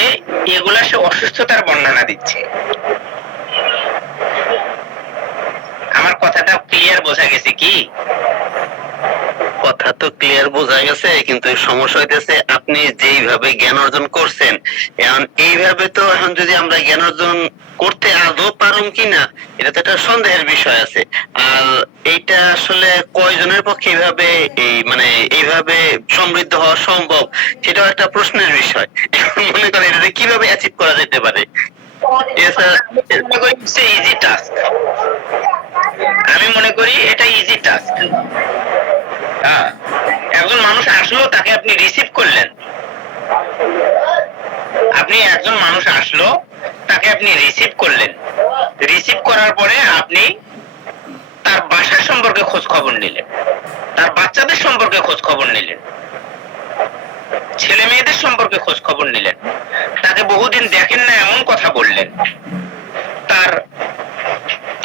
এগুলা সে অসুস্থতার বর্ণনা দিচ্ছে। আমার কথাটা ক্লিয়ার বোঝা গেছে কি? কথা তো ক্লিয়ার বোঝা গেছে, কিন্তু সমস্যা হইতেছে আপনি যেইভাবে জ্ঞান অর্জন করছেন, এখন এইভাবে তো এখন যদি আমরা জ্ঞান অর্জন করতে আদৌ পারুম কিনা এটা তো একটা সন্দেহের বিষয় আছে। আর এইটা আসলে কয়জনের পক্ষে এইভাবে এইভাবে সমৃদ্ধ হওয়া সম্ভব সেটাও একটা প্রশ্নের বিষয়। এখন মনে করেন এটা কিভাবে অ্যাচিভ করা যেতে পারে? আমি মনে করি এটা ইজি টাস্ক। একজন মানুষ আসলো, তাকে আপনি রিসিভ করলেন, একজন মানুষ আসলো তাকে আপনি রিসিভ করলেন, রিসিভ করার পরে আপনি তার বাসার সম্পর্কে খোঁজ খবর নিলেন, তার বাচ্চাদের সম্পর্কে খোঁজ খবর নিলেন, ছেলে মেয়েদের সম্পর্কে খোঁজ খবর নিলেন, তাকে বহুদিন দেখেন না এমন কথা বললেন,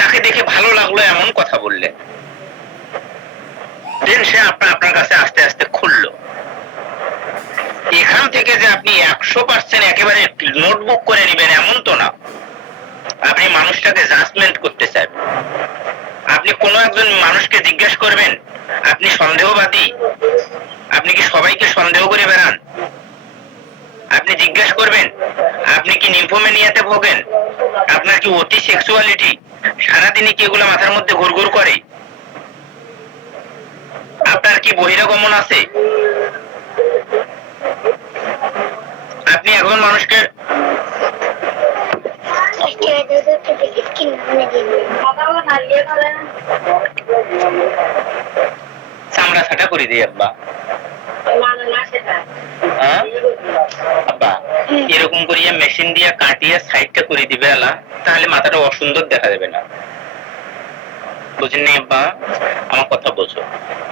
তাকে দেখে ভালো লাগলো এমন কথা বললেন, দেন সে আপনার কাছে আস্তে আস্তে খুললো। এখান থেকে যে আপনি 100% একেবারে নোটবুক করে নেবেন এমন তো না। আপনি মানুষটাকে জাজমেন্ট করতে চাইবেন। আপনি কোনো একজন মানুষকে জিজ্ঞেস করবেন আপনি সন্দেহবাদী, আপনি কি সবাইকে সন্দেহ করে বেড়ান? আপনি জিজ্ঞেস করবেন আপনি কি নিম্ফোম্যানিয়াতে ভোগেন, আপনার কি অতি সেক্সুয়ালিটি, সারাদিনই কি এগুলো মাথার মধ্যে ঘুরঘুর করে, আপনার কি বহিরাগমন আছে? আপনি একজন মানুষকে চামড়া ছাটা করে দিই আব্বা, আব্বা এরকম করিয়া মেশিন দিয়ে কাটিয়ে সাইডটা করে দিবে আলা, তাহলে মাথাটা অসুন্দর দেখা যাবে না। বুঝেননি আব্বা? আমার কথা বোঝো।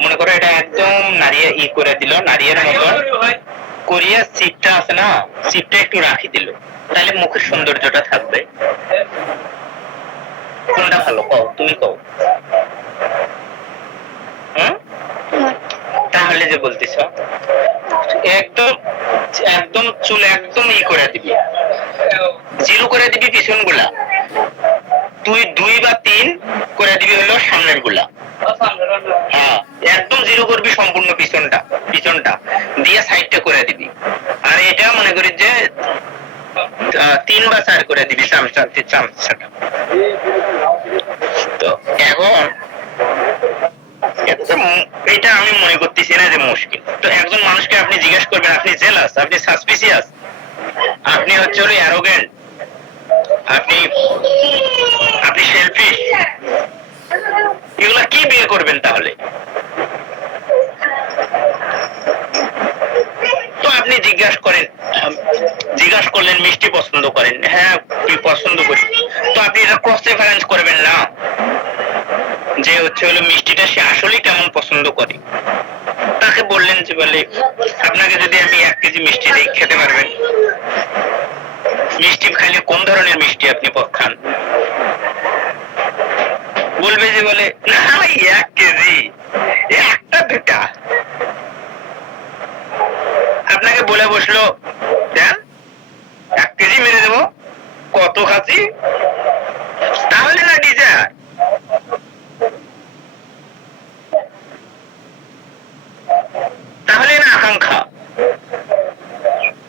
মনে করো এটা একদম নারিয়ে করে দিল, নারিয়ের মতো করিয়া সিটটা আছে না, সিটটা একটু রাখি দিল, তাহলে মুখের সৌন্দর্যটা থাকবে। কোনটা ভালো কও, তুমি কও। তাহলে যে বলতেছ একদম একদম চুল একদম করে দিবি, জিরো করে দিবি পিছন গুলা, তুই 2 বা 3 করে দিবি হলো সামনের গুলা। হ্যাঁ একদম জিরো করবি সম্পূর্ণ পিছনটা দিয়ে সাইডটা করে দিবি। আর এটা মনে করি যে 3 বা 4 করে দিবি চামচাটা। তো এখন মুশকিল। তো একজন মানুষকে আপনি জিজ্ঞেস করবেন আপনি জেলাস, আপনি সাসপিসিয়াস, আপনি হচ্ছে হলো অ্যারোগেন্ট, আপনি আপনি সেলফিশ, এগুলা কি বিয়ে করবেন তাহলে? তো আপনি জিজ্ঞাসা করলেন মিষ্টি পছন্দ করেন, হ্যাঁ কি পছন্দ করি, তো আপনি এটা ক্রস রেফারেন্স করবেন না যে হচ্ছে হলো মিষ্টিটা সে আসলেই কেমন পছন্দ করে। তাকে বললেন যে বলে আপনাকে যদি আমি 1 কেজি মিষ্টি দিই খেতে পারবেন? মিষ্টি খাইলে কোন ধরনের মিষ্টি আপনি খান? বলবে যে বলে না 1 কেজি, একটা দুটা। আপনাকে বলে বসলো দেন 1 কেজি মেরে দেবো, কত খাচ্ছি? তাহলে না ডিজার, তাহলে না আকাঙ্ক্ষা।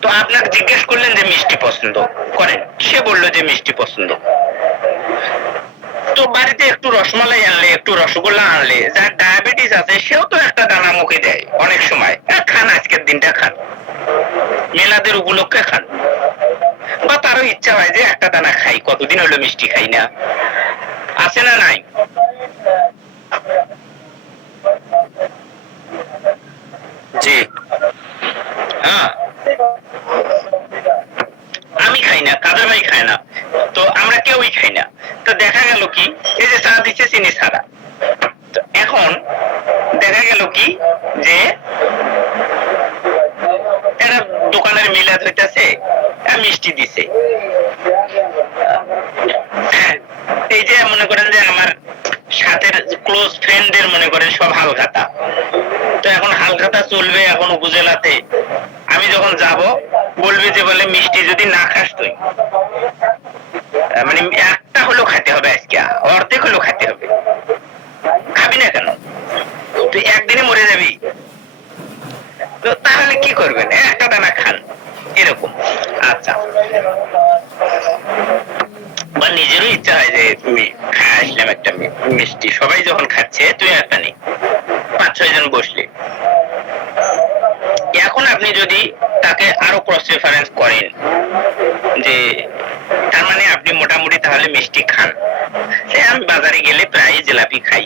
তো আপনাকে জিজ্ঞেস করলেন যে মিষ্টি পছন্দ করেন, সে বলল যে মিষ্টি পছন্দ। তো বাড়িতে একটু রসমালাই আনলে, একটু রসগোল্লা আনলে, যার ডায়াবেটিস আছে সেও তো একটা দানা মুখে দেয় অনেক সময়, খান আজকের দিনটা খান, মেলাদের উপলক্ষে খান, বা তারও ইচ্ছা হয় যে একটা দানা খাই, কতদিন হলো মিষ্টি খাই না, আছে না নাই? জি হ্যাঁ, আমি খাই না, কাদের ভাই খায় না, তো আমরা কেউই খাই না। তো দেখা গেল কি, এই যে চা দিচ্ছে চিনি ছাড়া, তো এখন দেখা গেল কি যে একটা দোকানের মিলাদ হইতেছে, মিষ্টি দিছে। এই যে মনে করেন যে আমার সাথে ক্লোজ ফ্রেন্ডদের মনে করেন সব হালখাতা, তো এখন হালখাতা চলবে এখন উপজেলাতে, আমি যখন যাব বলবে যে বলে মিষ্টি যদি না খাস তুই, মানে একটা হলেও খেতে হবে, আজকে অর্ধেক হলেও খেতে হবে, খাবি না কেন, তুই একদিনে মরে যাবি। তো তাহলে কি করবেন? একটা দানা খান, এরকম। আচ্ছা, বা নিজেরও ইচ্ছা হয় যে তুমি খায় আসলাম একটা মিষ্টি, সবাই যখন খাচ্ছে তুই একটা নে, 5-6 জন বসলে। এখন আপনি যদি তাকে আরো ক্রস রেফারেন্স করেন যে তার মানে আপনি মোটামুটি তাহলে মিষ্টি খান, আমি বাজারে গেলে প্রায় জিলাপি খাই,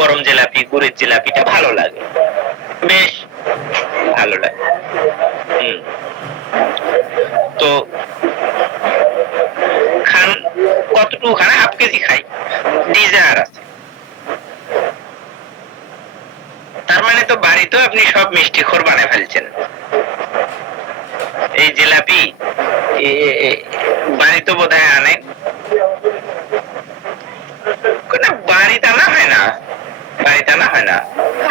গরম জিলাপি, গুড়ের জিলাপিটা ভালো লাগে, বেশ ভালো লাগে। তো খান, কতটুকু খান? 1/2 কেজি খাই, ডিজায়ার আছে। তার মানে তো বাড়িতেও আপনি সব মিষ্টি খোর বানায় ফেলছেন। এই জিলাপি বাড়িতে বোধহয় আনে, বাড়িতে আনা হয় না, বাড়িতে আনা হয় না,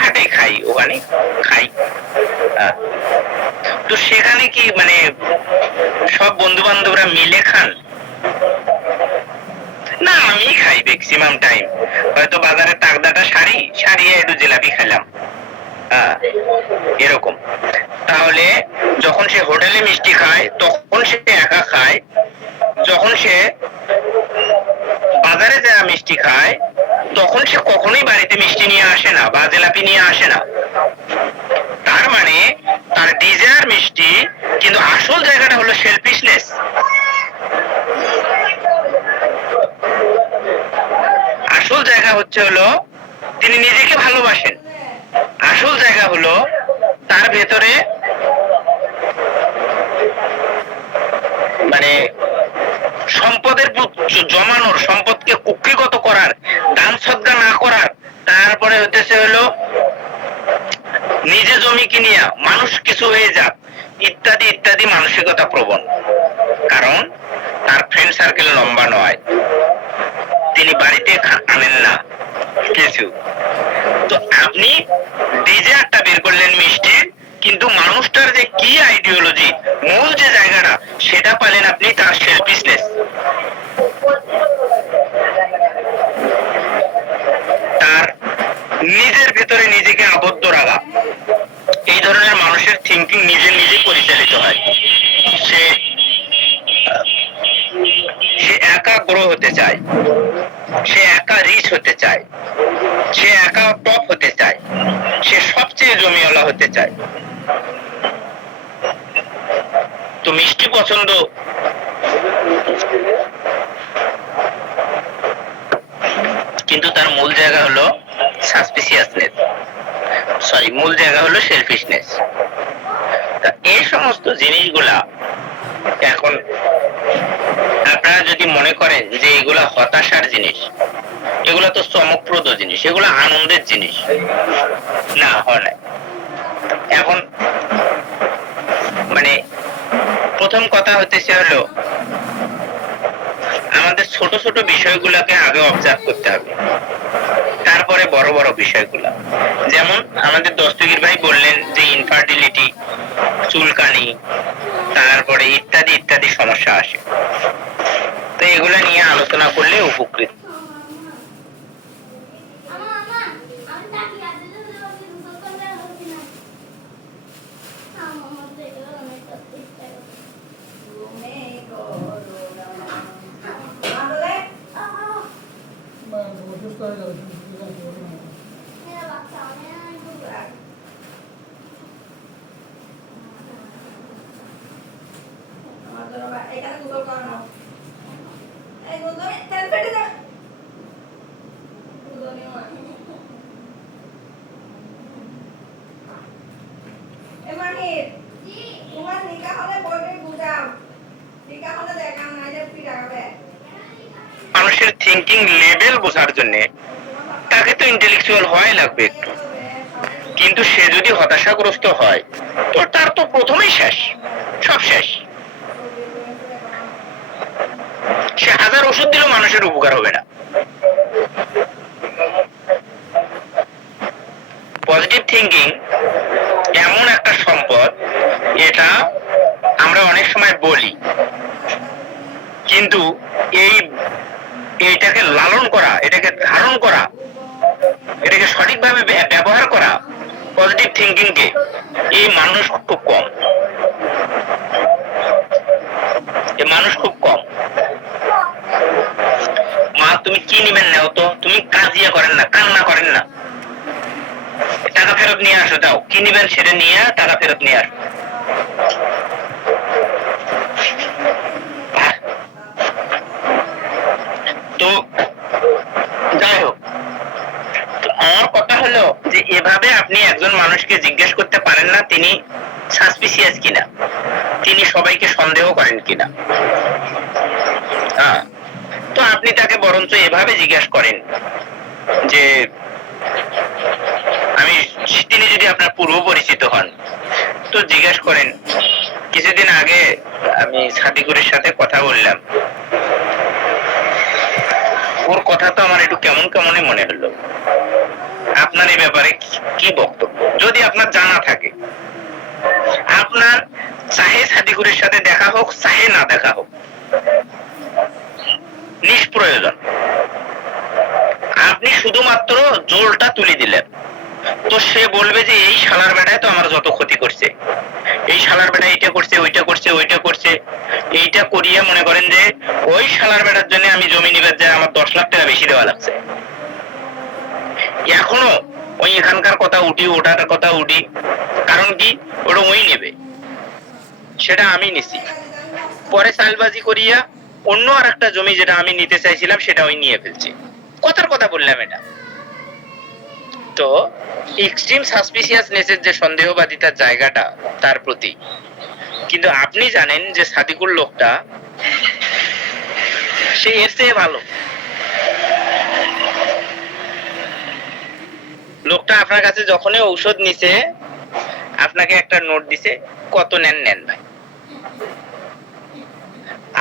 হাটে খাই, ওখানে খাই। তো সেখানে কি মানে সব বন্ধু বান্ধবরা মিলে খান? না, আমি খাই ম্যাক্সিমাম টাইম, হয়তো বাজারে তাগদাটা সারিয়ে একটু জিলাপি খেলাম, এরকম। তাহলে যখন সে হোটেলে মিষ্টি খায় তখন সে একা খায়, যখন সে বাজারে যা মিষ্টি খায় তখন সে কখনোই বাড়িতে মিষ্টি নিয়ে আসে না বা জিলাপি নিয়ে আসে না। তার মানে তার ডিজায়ার মিষ্টি, কিন্তু আসল জায়গাটা হলো সেলফিশনেস। আসল জায়গা হচ্ছে হলো তিনি নিজেকে ভালোবাসেন, আসল জায়গা হলো তার ভেতরে মানে সম্পদের জমানোর, সম্পদকে কুক্ষিগত করার, দান সদ্গা না করার, তারপরে হতেছে হলো নিজে জমি কিনিয়া মানুষ কিছু হয়ে যাক ইত্যাদি ইত্যাদি মানসিকতা প্রবণ। কারণ তার ফ্রেন্ড সার্কেল লম্বা নয়, তিনি বাড়িতে আনেন না কিছু। তো আপনি ডিজায়ারটা বের করলেন মিষ্টি, কিন্তু মানুষটার যে কি আইডিওলজি, মূল যে জায়গাটা, সেটা পালেন আপনি তার সেলফিশনেস, তার নিজের ভেতরে নিজেকে আবদ্ধ রাখা। এই ধরনের মানুষের থিঙ্কিং নিজে পরিচালিত হয়, সে একাগ্র হতে চায়। চায়, সে একা রিচ হতে চায়, সে একা টপ হতে চায়, সে সবচেয়ে জমিওয়ালা হতে চায়। তো মিষ্টি পছন্দ, কিন্তু তার মূল জায়গা হলো সাসপিসিয়াসনেস, সরি মূল জায়গা হলো সেলফিশনেস। তা এই সমস্ত জিনিসগুলা এখন আপনারা যদি মনে করেন যে এগুলা হতাশার জিনিস, এগুলা তো চমকপ্রদ জিনিস, এগুলা আনন্দের জিনিস না, হয় না। এখন মানে প্রথম কথা হতেছে হলো আমাদের ছোট ছোট বিষয়গুলোকে আগে অবজার্ভ করতে হবে, তারপরে বড় বড় বিষয়গুলো। যেমন আমাদের দস্তগীর ভাই বললেন যে ইনফার্টিলিটি, চুলকানি, তারপরে ইত্যাদি ইত্যাদি সমস্যা আসে। তো এগুলা নিয়ে আলোচনা করলে উপকৃত। এখানে গুগল করানো, এই গুগল তেল পেটে যা গুগল নিও না। এমানির জি তোমার নিকাহ হলে বইটা বুঝাও, নিকাহ হলে দেখাও না যে ফ্রি রাখবে। মানুষের থিংকিং লেভেল বোঝার জন্য তাকে তো ইন্টেলেকচুয়াল হওয়াই লাগবে একটু, কিন্তু সে যদি হতাশাগ্রস্ত হয় তো তার তো প্রথমেই শেষ, সব শেষ। সে হাজার ওষুধ দিলেও মানুষের উপকার হবে না। পজিটিভ থিঙ্কিং এমন একটা সম্পদ, এটা আমরা অনেক সময় বলি, কিন্তু এইটাকে লালন করা, এটাকে ধারণ করা, এটাকে সঠিকভাবে ব্যবহার করা, পজিটিভ থিঙ্কিং কে, এই মানুষ খুব কম, এই মানুষ খুব কম। মা তুমি কি নিবেন নাও তো, তুমি কাজিয়া করেন না, কান্না করেন না, টাকা ফেরত নিয়ে আসো, দাও কি নিবেন সেটা নিয়ে টাকা ফেরত নিয়ে আসো। তো যাই হোক, আমার কথা হলো যে এভাবে আপনি একজন মানুষকে জিজ্ঞেস করতে পারেন না তিনি সাসপিসিয়াস কিনা, তিনি সবাইকে সন্দেহ করেন কিনা। হ্যাঁ, তো আপনি তাকে বরঞ্চ এভাবে জিজ্ঞাসা করেন যে তিনি যদি আপনার পূর্ব পরিচিত হন তো জিজ্ঞাসা করেন, কিছুদিন আগে আমি সাদিকুরের সাথে কথা বললাম, ওর কথা তো আমার একটু কেমন কেমনই মনে হলো, আপনার এই ব্যাপারে কি বক্তব্য? যদি আপনার জানা থাকে, আপনার চাহে সাদিকুরের সাথে দেখা হোক চাহে না দেখা হোক, নিষ্প্রয়োজন, আপনি শুধুমাত্র জোরটা তুলে দিলেন, তো সে বলবে যে এই শালার বেটায় তো আমার যত ক্ষতি করছে, এই শালার বেটা এটা করছে, ওইটা করছে, ওইটা করছে, এইটা করিয়ে মনে করেন যে ওই শালার বেটার জন্য আমি জমি নিবার যায় আমার 10 লাখ টাকা বেশি দেওয়া লাগছে। এখনো ওই এখানকার কথা উঠি, ওটার কথা উঠি, কারণ কি ওটা ওই নেবে, সেটা আমি নিছি, পরে সালবাজি করিয়া অন্য আর একটা জমি যেটা আমি নিতে চাইছিলাম সেটা ওই নিয়ে ফেলছি। কথার কথা বললাম এটা। তো এক্সট্রিম সাসপিসিয়াসনেসের যে সন্দেহবাদিতার জায়গাটা তার প্রতি, কিন্তু আপনি জানেন যে সাদিকুল লোকটা সে এর চেয়ে ভালো, লোকটা আপনার কাছে যখনই ঔষধ নিছে আপনাকে একটা নোট দিছে, কত নেন নেন ভাই,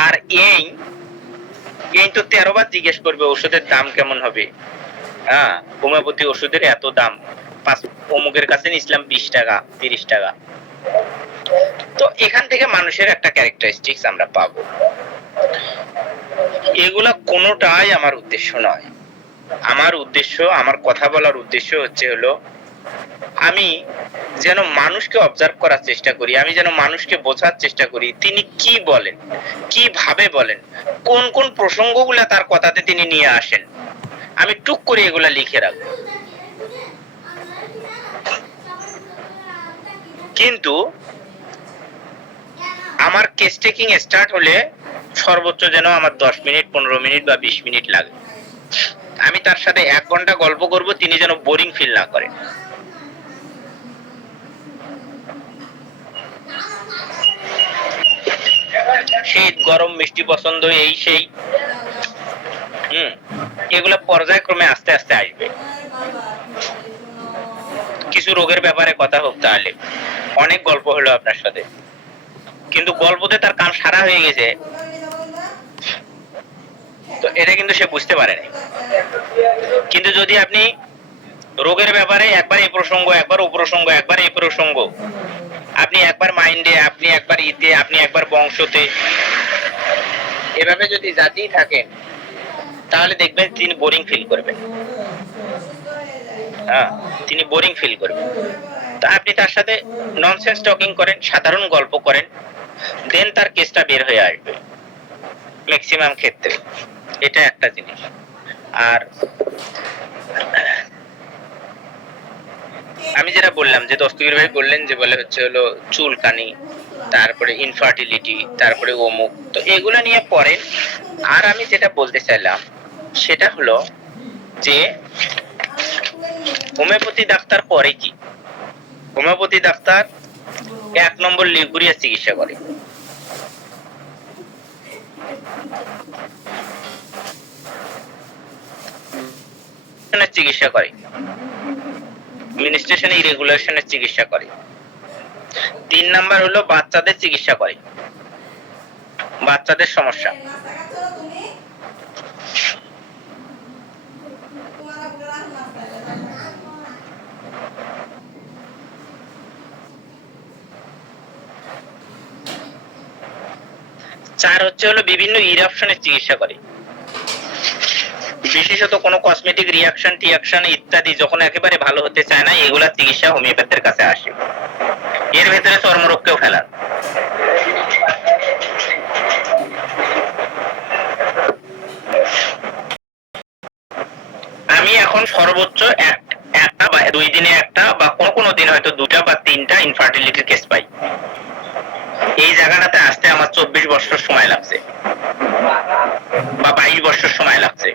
আর এই তো 13 বার জিজ্ঞেস করবে ওষুধের দাম কেমন হবে। হ্যাঁ, হোমিওপ্যাথি ওষুধের এত দাম, অমুকের কাছে নিছিলাম 20 টাকা 30 টাকা। তো এখান থেকে মানুষের একটা ক্যারেক্টারিস্টিক্স আমরা পাবো। এগুলা কোনোটাই আমার উদ্দেশ্য নয়। আমার উদ্দেশ্য, আমার কথা বলার উদ্দেশ্য হচ্ছে হলো আমি যেন মানুষকে অবজার্ভ করার চেষ্টা করি, আমি যেন মানুষকে বোঝার চেষ্টা করি তিনি কি বলেন, কিভাবে বলেন, কোন কোন প্রসঙ্গগুলা তার কথাতে তিনি নিয়ে আসেন, আমি টুক করে এগুলা লিখে রাখবো। কিন্তু আমার কেস টেকিং স্টার্ট হলে সর্বোচ্চ যেন আমার 10 মিনিট 15 মিনিট বা 20 মিনিট লাগে। আমি তার সাথে 1 ঘন্টা গল্প করব, তিনি যেন বোরিং ফিল না করেন। শীত গরম মিষ্টি পছন্দ এই সেই এগুলো পর্যায়ক্রমে আস্তে আস্তে আসবে। কিছু রোগের ব্যাপারে কথা হোক, তাহলে অনেক গল্প হলো আপনার সাথে, কিন্তু গল্পতে তার কাম সারা হয়ে গেছে, তো এটা কিন্তু সে বুঝতে পারেনি। কিন্তু যদি আপনি রোগের ব্যাপারে একবার এই প্রসঙ্গ, একবার ও প্রসঙ্গ, একবার এই প্রসঙ্গ, আপনি একবার মাইন্ডে, আপনি একবার ইতে, আপনি একবার বংশতে, এভাবে যদি জাতি থাকেন তাহলে দেখবেন তিনি বোরিং ফিল করবেন। হ্যাঁ, তিনি বোরিং ফিল করবেন। তা আপনি তার সাথে ননসেন্স টকিং করেন, সাধারণ গল্প করেন, দেন তার কেসটা বের হয়ে আসবে ম্যাক্সিমাম ক্ষেত্রে। এটা একটা জিনিস। আর আমি যেটা বললাম যে দস্তগীর ভাই বললেন যে বলে হচ্ছে হলো চুলকানি, তারপরে ইনফার্টিলিটি, তারপরে অমুক, তো এগুলা নিয়ে পড়েন। আর আমি যেটা বলতে চাইলাম সেটা হলো যে হোমিওপ্যাথি ডাক্তার পরে কি? হোমিওপ্যাথি ডাক্তার 1 নম্বর লিগুরিয়া চিকিৎসা করে। চিকিৎসা করে, মিনিস্ট্রেশন ইরেগুলেশনের চিকিৎসা করে। 3 নাম্বার হলো বাচ্চাদের চিকিৎসা করে, বাচ্চাদের সমস্যা। চার হচ্ছে হলো বিভিন্ন ইরাপশনের চিকিৎসা করে, বিশেষত কোনো কসমেটিক রিয়াকশন টিয়াকশন ইত্যাদি যখন একেবারে ভালো হতে চায় না, এগুলা চিকিৎসা হোমিওপ্যাথের কাছে আসে। এর ভেতরে চর্মরোগকেও ফেলান। আমি এখন সর্বোচ্চ একটা বা 2 দিনে একটা বা কোনো দিন হয়তো 2টা বা 3টা ইনফার্টিলিটির কেস পাই। এই জায়গাটাতে আসতে আমার 24 বছর সময় লাগছে বা 22 বছর সময় লাগছে।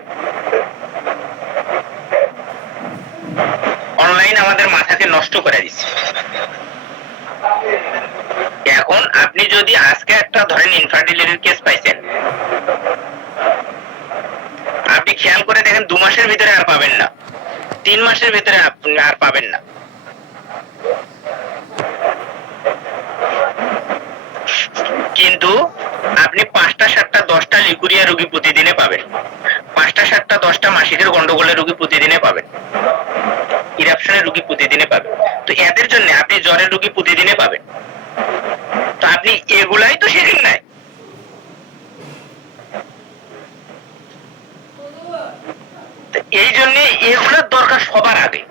অনলাইন আমাদের মাথাকে নষ্ট করে দিচ্ছে। এখন আপনি যদি আজকে একটা ধরেন ইনফার্টিলিটির কেস পাইছেন, আপনি খেয়াল করে দেখেন 2 মাসের ভিতরে আর পাবেন না, 3 মাসের ভিতরে আপনি আর পাবেন না। কিন্তু আপনি 5টা 7টা 10টা লিকুরিয়া রোগী প্রতিদিনে পাবেন, 5টা 7টা 10টা মাসিকের গন্ডগোলের রোগী প্রতিদিনে পাবেন, ইরাপশনের রোগী প্রতিদিনে পাবেন। তো এদের জন্য আপনি জ্বরের রোগী প্রতিদিনে পাবেন। তো আপনি এগুলাই তো শেখেন নাই। এই জন্য এগুলোর দরকার সবার আগে।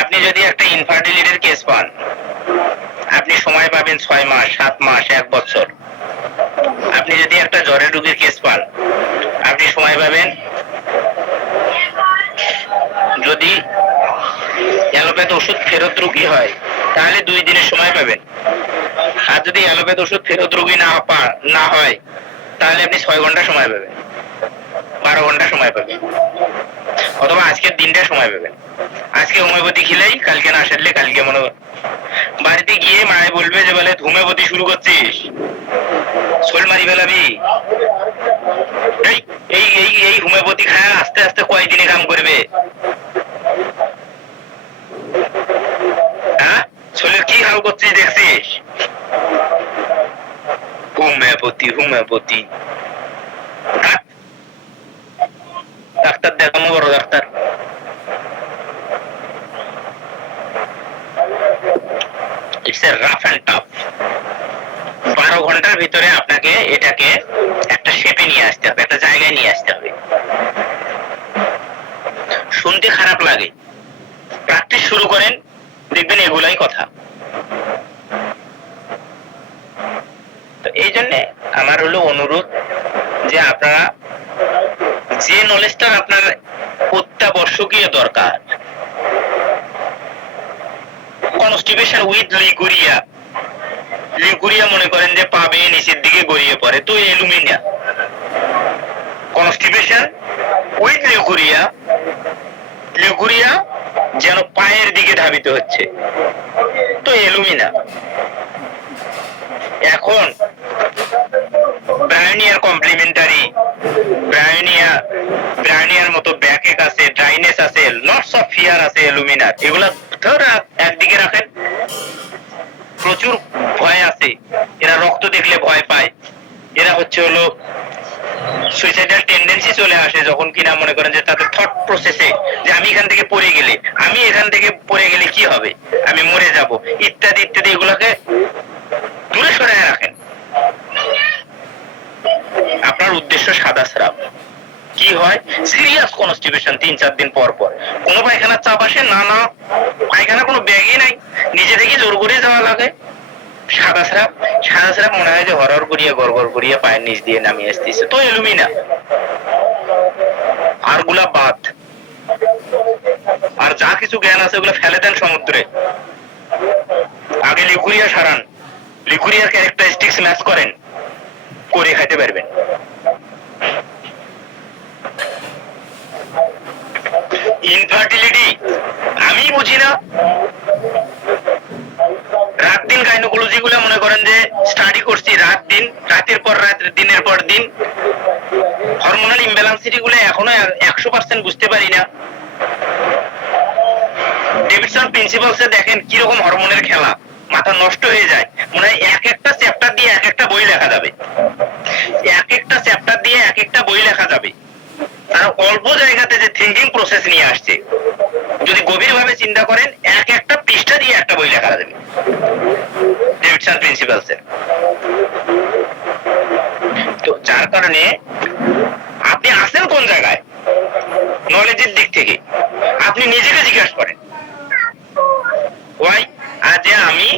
আপনি যদি একটা ইনফার্টিলিটির কেস পান, আপনি সময় পাবেন 6 মাস 7 মাস 1 বছর। আপনি যদি একটা জ্বরের রোগীর কেস পান, আপনি সময় পাবেন, যদি অ্যালোপ্যাথ ওষুধ ফেরত রোগী হয় তাহলে 2 দিনের সময় পাবেন। আর যদি অ্যালোপ্যাথ ওষুধ ফেরত রোগী না হয় তাহলে আপনি 6 ঘন্টা সময় পাবেন, 12 ঘন্টা সময় পাবেন, অথবা আজকের দিনটা সময় পাবেন। আজকে হোমিওপ্যাথি খেলেই কালকে না সারলে কালকে মনে বাড়িতে গিয়ে মায়ে বলবে যে বলে হোমিওপ্যাথি শুরু করছিস, শোল মারি ফেলাবি। এই হোমিওপ্যাথি খায় আস্তে আস্তে কয়দিনে কাম করবে? হ্যাঁ, শরীর কি হাল করছিস দেখছিস? হোমিওপ্যাথি ডাক্তার দেখানো বড় doctor. It's a rough and tough. 12 ঘন্টার ভিতরে আপনাকে এটাকে একটা শেপে নিয়ে আসতে হবে, একটা জায়গায় নিয়ে আসতে হবে। শুনতে খারাপ লাগে, প্র্যাকটিস শুরু করেন, দেখবেন এগুলাই কথা। তো এই জন্য আমার হলো অনুরোধ যে আপনারা যে নলেজটা আপনার অত্যাবশ্যকীয় দরকার, কনস্টিপেশন উইথ লিগুরিয়া, লিগুরিয়া মনে করেন যে পাবে নিচের দিকে গড়িয়ে পড়ে, তো অ্যালুমিনিয়া। কনস্টিপেশন উইথ লিগুরিয়া, লিগুরিয়া যেন পায়ের দিকে ধাবিত হচ্ছে, তো অ্যালুমিনা। এখন ব্রায়োনিয়ার কমপ্লিমেন্টারি, ব্রায়োনিয়ার মতো ব্যাকেক আছে, ড্রাইনেস আছে, লটস অফ ফিয়ার আছে অ্যালুমিনার। এগুলা ধর একদিকে রাখেন। প্রচুর ভয় আছে, এরা রক্ত দেখলে ভয় পায়, এরা হচ্ছে হলো সুইসাইডাল টেন্ডেন্সি চলে আসে যখন কিনা মনে করেন যে তাদের থট প্রসেসে যে আমি এখান থেকে পড়ে গেলে কি হবে, আমি মরে যাব, ইত্যাদি ইত্যাদি। এগুলোকে দূরে সরায় রাখেন। আপনার উদ্দেশ্য সাদা স্রাব। কি হয়, সিরিয়াস কনস্টিপেশন 3-4 দিন পর পর কোনো পায়খানার চাপ আসে না, পায়খানা কোনো ব্যাগই নাই, নিজে থেকে জোর করে যাওয়া লাগে। সাদা স্রাব মনে হয় যে হরহর করিয়া গড়গড় করিয়া পায়ের নিচ দিয়ে নামিয়ে আসতেছে, তো অ্যালুমিনা। আর গুলা বাদ, আর যা কিছু জ্ঞান আছে ওগুলো ফেলে দেন সমুদ্রে। আগে লিগুরিয়া সারান, লিগুরিয়ার ক্যারেক্টারিস্টিক্স ম্যাচ করেন, করে খাইতে পারবেন। ইনফার্টিলিটি আমি বুঝি না, রাত দিন গাইনোকোলজি গুলো মনে করেন যে স্টাডি করছি, রাতের পর রাত, দিনের পর দিন। হরমোনাল ইমব্যালেন্সিটি গুলো এখনো 100% বুঝতে পারি না। ডেভিডসন প্রিন্সিপালসে দেখেন কিরকম হরমোনের খেলা, মাথা নষ্ট হয়ে যায়। মনে হয় এক একটা চ্যাপ্টার দিয়ে এক একটা বই লেখা যাবে, তারা অল্প জায়গাতে যে থিঙ্কিং প্রসেস নিয়ে আসছে, যদি গভীরভাবে চিন্তা করেন এক একটা পৃষ্ঠা দিয়ে একটা বই লেখা যাবে ডেভিডসন প্রিন্সিপালসের। তো যার কারণে আপনি আছেন কোন জায়গায় নলেজের দিক থেকে, আপনি নিজেকে জিজ্ঞাসা করেন ওয়াই যে আমি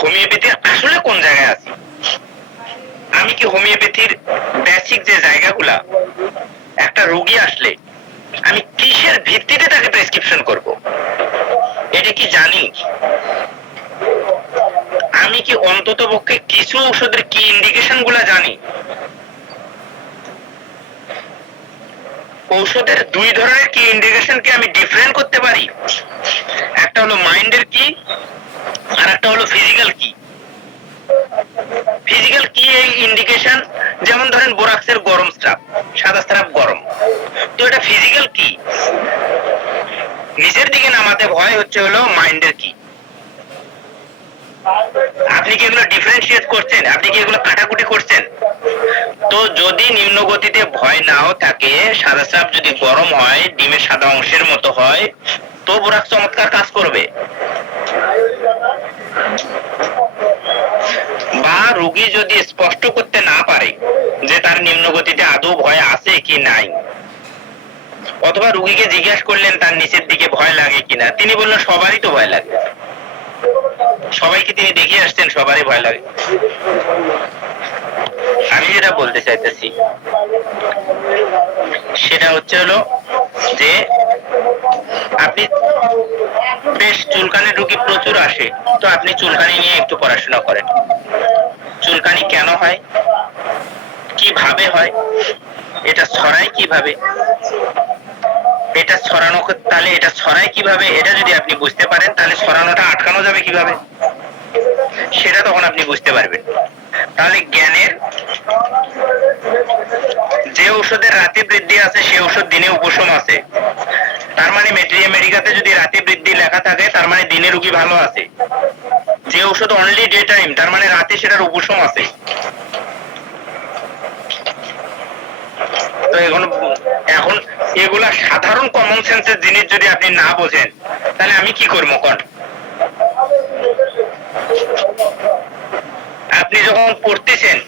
হোমিওপ্যাথির আসলে কোন জায়গায় আছি। আমি কি হোমিওপ্যাথির বেসিক যে জায়গাগুলা, একটা রোগী আসলে আমি কিসের ভিত্তিতে তাকে প্রেসক্রিপশন করব, এটা কি জানি? আমি কি অন্তত পক্ষে কিছু ওষুধের কি ইন্ডিকেশন গুলা জানি? ঔষধের 2 ধরনের কি ইন্ডিকেশন কি আমি ডিফারেন্ট করতে পারি? একটা হলো মাইন্ডের কি, আর একটা হলো ফিজিক্যাল কি। ফিজিক্যাল কি এই ইন্ডিকেশন, যেমন ধরেন বোরাক্সের গরম স্রাব, সাদা স্রাব গরম, তো এটা ফিজিক্যাল কি। নিচের দিকে নামাতে ভয় হচ্ছে হলো মাইন্ডের কি। আপনি কি এগুলো ডিফারেন্সিয়েট করছেন? আপনি কি এগুলো কাটাকুটি করছেন? তো যদি নিম্ন গতিতে ভয় নাও থাকে, সাদা স্রাব যদি গরম হয়, ডিমের সাদা অংশের মতো হয়, তো বোরাক্স চমৎকার কাজ করবে। বা রোগী যদি স্পষ্ট করতে না পারে যে তার নিম্ন গতিতে আদৌ ভয় আছে কি নাই, অথবা রোগীকে জিজ্ঞাসা করলেন তার নিচের দিকে ভয় লাগে কিনা, তিনি বললেন সবারই তো ভয় লাগে। সবাইকে তিনি দেখিয়ে আসছেন সবারই ভয় লাগে। আমি যেটা বলতে চাইতেছি সেটা হচ্ছে হলো যে আপনি বেশ চুলকানির রোগী প্রচুর আসে, তো আপনি চুলকানি নিয়ে একটু পড়াশোনা করেন। চুলকানি কেন হয়, কিভাবে হয়, এটা ছড়ায় কিভাবে, এটা ছড়ানো, তাহলে এটা ছড়ায় কিভাবে, এটা যদি আপনি বুঝতে পারেন তাহলে ছড়ানোটা আটকানো যাবে কিভাবে, সেটা তখন আপনি বুঝতে পারবেন। তাহলে জ্ঞানের যে ঔষধের রাতে বৃদ্ধি আছে সে ঔষধ দিনে উপশম আছে, তার মানে মেটেরিয়া মেডিকাতে যদি রাতে বৃদ্ধি লেখা থাকে তার মানে দিনে রোগী ভালো আছে। যে ঔষধ অনলি ডে টাইম, তার মানে রাতে সেটার উপশম আছে। তো এখন এগুলা সাধারণ কমন সেন্সের জিনিস যদি আপনি না বোঝেন তাহলে আমি কি করবো কোন? আপনি যখন পড়তেছেন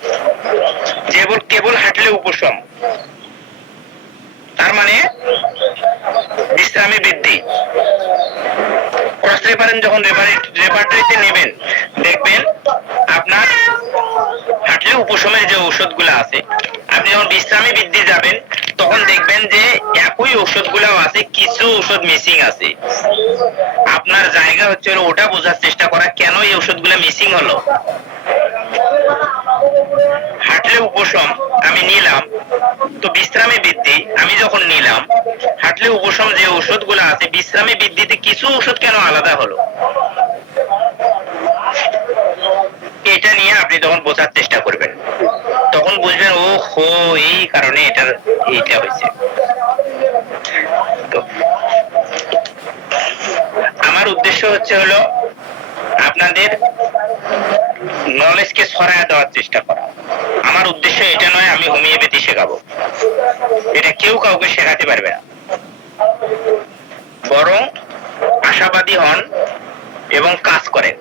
কেবল হাঁটলে উপশম, তার মানে বিশ্রামী বৃদ্ধি ক্রস রেফারেন্স যখন রেপার্টরিতে নেবেন, দেখবেন আপনার হাঁটলে উপশমের যে ঔষধগুলো আছে, আপনি যখন বিশ্রামী বৃদ্ধি যাবেন তখন দেখবেন যে একই ঔষধগুলো আছে, কিছু ঔষধ মিসিং আছে। আপনার জায়গা হচ্ছে ওটা বোঝার চেষ্টা করা কেন এই ঔষধগুলো মিসিং হলো। হাঁটলে উপশম আমি নিলাম, তো বিশ্রামী বৃদ্ধি আমি যখন নিলাম, হাঁটলে উপশম যে ঔষধগুলো আছে বিশ্রামী বৃদ্ধিতে কিছু ঔষধ কেন আলাদা হলো, এটা নিয়ে আপনি তখন বোঝার চেষ্টা করবেন। তখন বুঝবেন ও হো এই কারণে এইটা হয়েছে। তো আমার উদ্দেশ্য হলো আপনাদের নলেজকে ছড়ায় দেওয়ার চেষ্টা করা। আমার উদ্দেশ্য এটা নয় আমি হোমিওপ্যাথি শেখাবো, এটা কেউ কাউকে শেখাতে পারবে না। বরং আশাবাদী হন এবং কাজ করেন।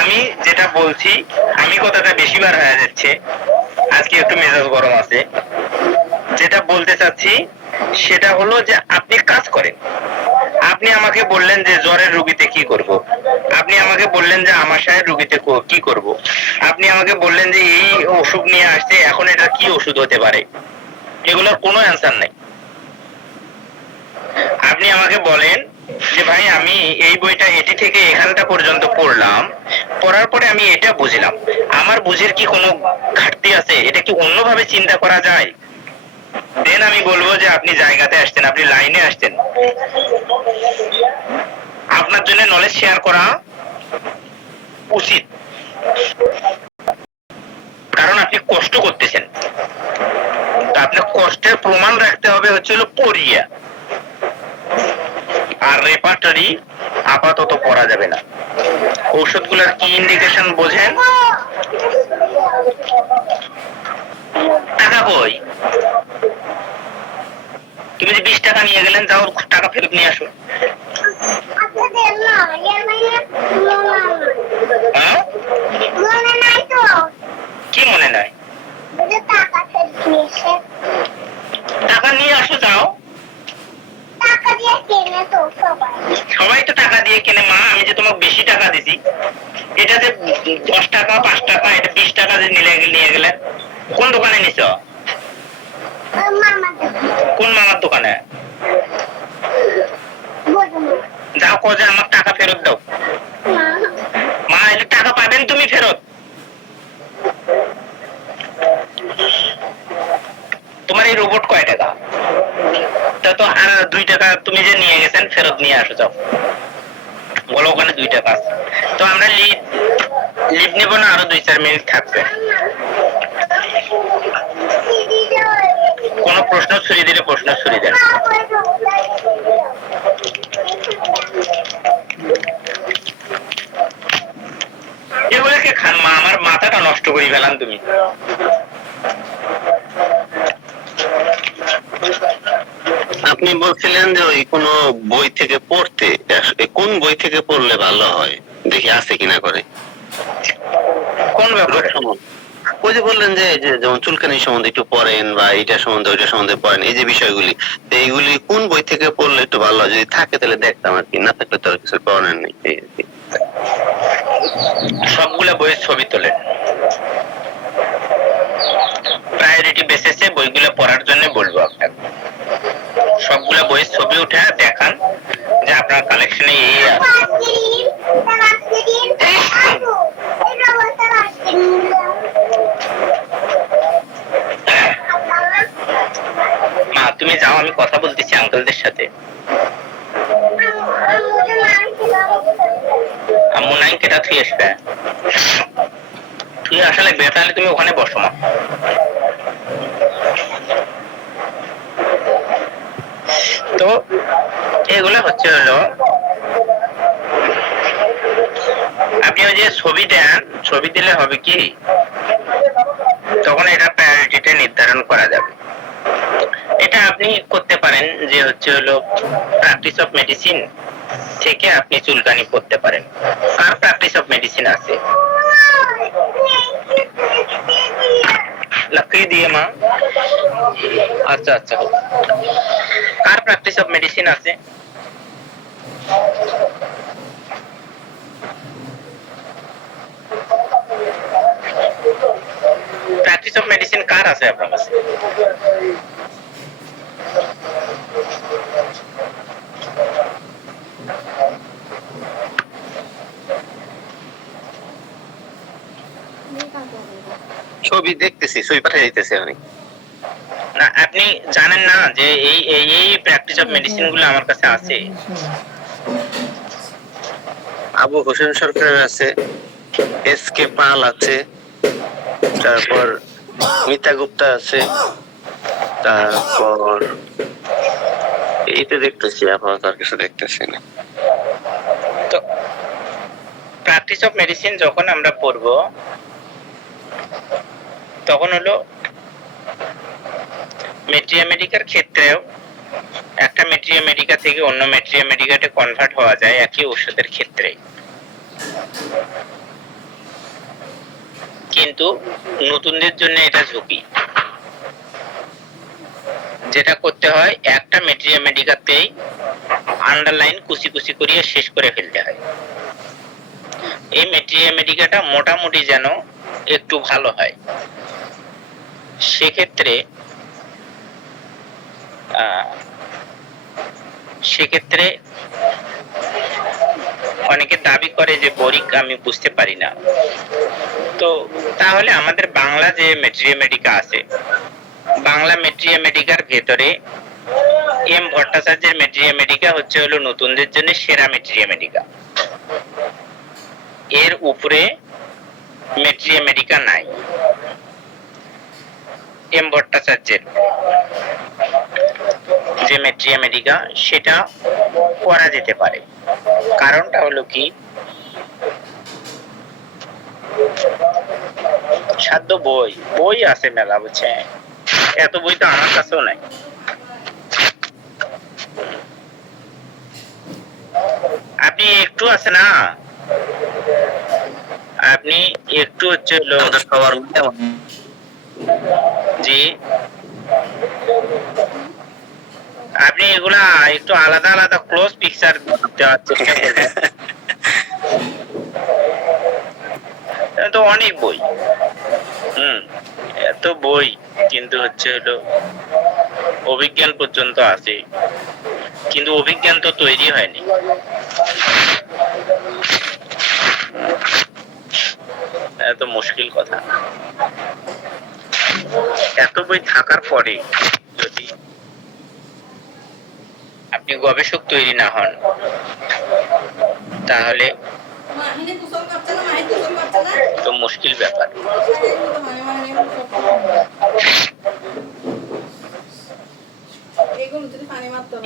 আমি যেটা বলছি, আমি কথাটা বেশিবার হয়ে যাচ্ছে, আজকে একটু মেজাজ গরম আছে। যেটা বলতে চাচ্ছি সেটা হলো যে আপনি কাজ করেন। আপনি আমাকে বললেন যে জ্বরের রোগীতে কি করব, আপনি আমাকে বললেন যে আমাশয়ের রোগীতে কি করব, আপনি আমাকে বললেন যে এই অসুখ নিয়ে আসছে, এখন এটা কি ওষুধ হতে পারে, এগুলোর কোনো অ্যান্সার নাই। আপনি আমাকে বলেন যে ভাই আমি এই বইটা এটি থেকে এখানটা পর্যন্ত পড়লাম, পড়ার পরে আমি এটা বুঝলাম, আমার বুঝের কি কোনো ঘাটতি আছে, এটা কি অন্যভাবে চিন্তা করা যায়, দেন আমি বলবো যে আপনি জায়গাতে আসছেন, আপনি লাইনে আসছেন। আপনার জন্য নলেজ শেয়ার করা উচিত, কারণ আপনি কষ্ট করতেছেন। আপনার কষ্টের প্রমাণ রাখতে হবে পড়িয়া, আর রেপার্টরি আপাতত পড়া যাবে না। ঔষধগুলোর কি ইন্ডিকেশন বোঝেন? টাকা কই? তুমি যে 20 টাকা নিয়ে গেলেন, যাও টাকা ফেরত নিয়ে আসো। হ্যাঁ? কি মনে নাই? টাকা নিয়ে আসো, যাও। সবাই তো টাকা দিয়ে কেনে মা, আমি যে তোমাকে বেশি টাকা দিছি, এটা যে 10 টাকা 5 টাকা, এটা 20 টাকা যে নিয়ে গেলে, কোন দোকানে নিছ? কোন মামার দোকানে? যাও যে আমার টাকা ফেরত দাও। মা এলে টাকা পাবেন তুমি ফেরত। তোমার এই রোবট কয় টাকা? তা তো আর 2 টাকা তুমি যে নিয়ে গেছেন ফেরত নিয়ে আসো, যাও। বলো ওখানে 2 টাকা আছে। তো আমরা লিভ নেব না, আরো 2-4 মিনিট থাকবে। কোন প্রশ্ন ছুড়ে দিলে প্রশ্ন ছুড়ে দেন। এগুলোকে খান মা, আমার মাথাটা নষ্ট করে ফেলাম তুমি। আপনি বলছিলেন যে ওই কোন বই থেকে পড়তে, কোন বই থেকে পড়লে ভালো হয় দেখি আছে কিনা করে। কোন ব্যাপারে? ওই যে বললেন যে যেমন চুলকানি সম্বন্ধে একটু পড়েন, বা এইটা সম্বন্ধে ওইটা সম্বন্ধে পড়েন, এই যে বিষয়গুলি, এইগুলি কোন বই থেকে পড়লে একটু ভালো হয়? যদি থাকে তাহলে দেখতাম আর কি, না থাকলে তো আর কিছু করার নেই। সবগুলা বইয়ের ছবি তোলেন, প্রায়োরিটি বেসিসে বইগুলো পড়ার জন্য বলবো আপনাকে। সবগুলা বইয়ের ছবি উঠে দেখান যে আপনার কালেকশনে এই আছে। মা তুমি যাও, আমি কথা বলতেছি আঙ্কেলদের সাথে। আম্মু নাই, কেটা তুই আসবে, তুই আসলে বেতালে তুমি ওখানে বসো মা। তো এগুলো হলো আপনি ওই যে ছবি দেন, ছবি দিলে হবে কি, তখন এটা প্রায়োরিটিটা নির্ধারণ করা যাবে। এটা আপনি করতে পারেন যে প্র্যাকটিস অফ মেডিসিন থেকে আপনি চুলকানি করতে পারেন। কার প্র্যাকটিস অফ মেডিসিন আছে? লাকড়ি দিয়ে মা, আচ্ছা আচ্ছা। কার প্র্যাকটিস অফ মেডিসিন আছে? প্র্যাকটিস অফ মেডিসিন কার আছে আপনার কাছে? ছবি দেখতেছি, ছবি পাঠিয়ে দিতেছি আমি। না, আপনি জানেন না যে এই এই এই প্র্যাকটিস অফ মেডিসিন গুলো আমার কাছে আছে? আবু হোসেন সরকার আছে, এস কে পাল আছে, তারপর মিতা গুপ্তা আছে, তারপর এই তো দেখতেছি, আপাতত আর কিছু দেখতেছি না। তো প্র্যাকটিস অফ মেডিসিন যখন আমরা পড়ব তখন হলো মেট্রিয়া মেডিকার ক্ষেত্রেও একটা মেট্রিয়া মেডিকা থেকে অন্য মেট্রিয়া মেডিকাতে কনভার্ট হওয়া যায় একই ওষুধের ক্ষেত্রে, কিন্তু নতুনদের জন্য এটা ঝুঁকি। যেটা করতে হয়, একটা মেট্রিয়া মেডিকাতেই আন্ডারলাইন কুচি কুচি করিয়ে শেষ করে ফেলতে হয়। এই মেট্রিয়া মেডিকাটা মোটামুটি যেন একটু ভালো হয়, সেক্ষেত্রে অনেকে দাবি করে যে বরিক আমি বুঝতে পারি না। তো তাহলে আমাদের বাংলা যে মেট্রিয়া মেডিকা আছে, বাংলা মেট্রিয়া মেডিকার ভেতরে এম ভট্টাচার্যের মেট্রিয়া মেডিকা হচ্ছে হলো নতুনদের জন্য সেরা মেট্রিয়া মেডিকা। এর উপরে মেট্রিয়া মেডিকা নাই। এম ভট্টাচার্যের যে মেট্রিয়া মেডিকা সেটা করা যেতে পারে। কারণটা হলো কি, সাধ্য বই আছে মেলা, বুঝছে, এত বই তো আমার কাছেও নাই। আপনি একটু আছে না, আপনি একটু হচ্ছে সবার জি, আপনি এগুলা একটু আলাদা আলাদা ক্লোজ পিকচার দেওয়ার চেষ্টা করবেন। তো অনেক বই, এত বই, কিন্তু হচ্ছে হলো অভিজ্ঞান পর্যন্ত আছে, কিন্তু অভিজ্ঞান তো তৈরি হয়নি। এত মুশকিল কথা। এত বই থাকার পরে যদি আপনি গবেষক তৈরি না হন, তাহলে তো মুশকিল ব্যাপার।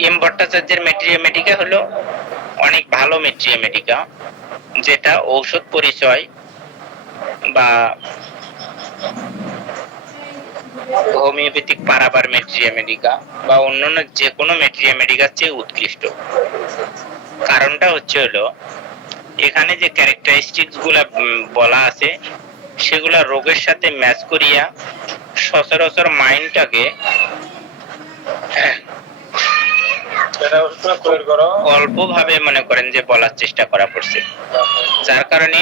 এম ভট্টাচার্যের মেট্রিয়া মেডিকা হলো অনেক ভালো মেট্রিয়া মেডিকা, যেটা ঔষধ পরিচয় বা হোমিওপ্যাথিক পারাবার মেট্রিয়া মেডিকা বা অন্যান্য যে কোনো মেট্রিয়া মেডিকার চেয়ে উৎকৃষ্ট। কারণটা হচ্ছে হলো, এখানে যে ক্যারেক্টারিস্টিক্স গুলা বলা আছে সেগুলা রোগের সাথে ম্যাচ করিয়া সচরাচর মাইন্ডটাকে অল্পভাবে মনে করেন যে বলার চেষ্টা করা পড়ছে, যার কারণে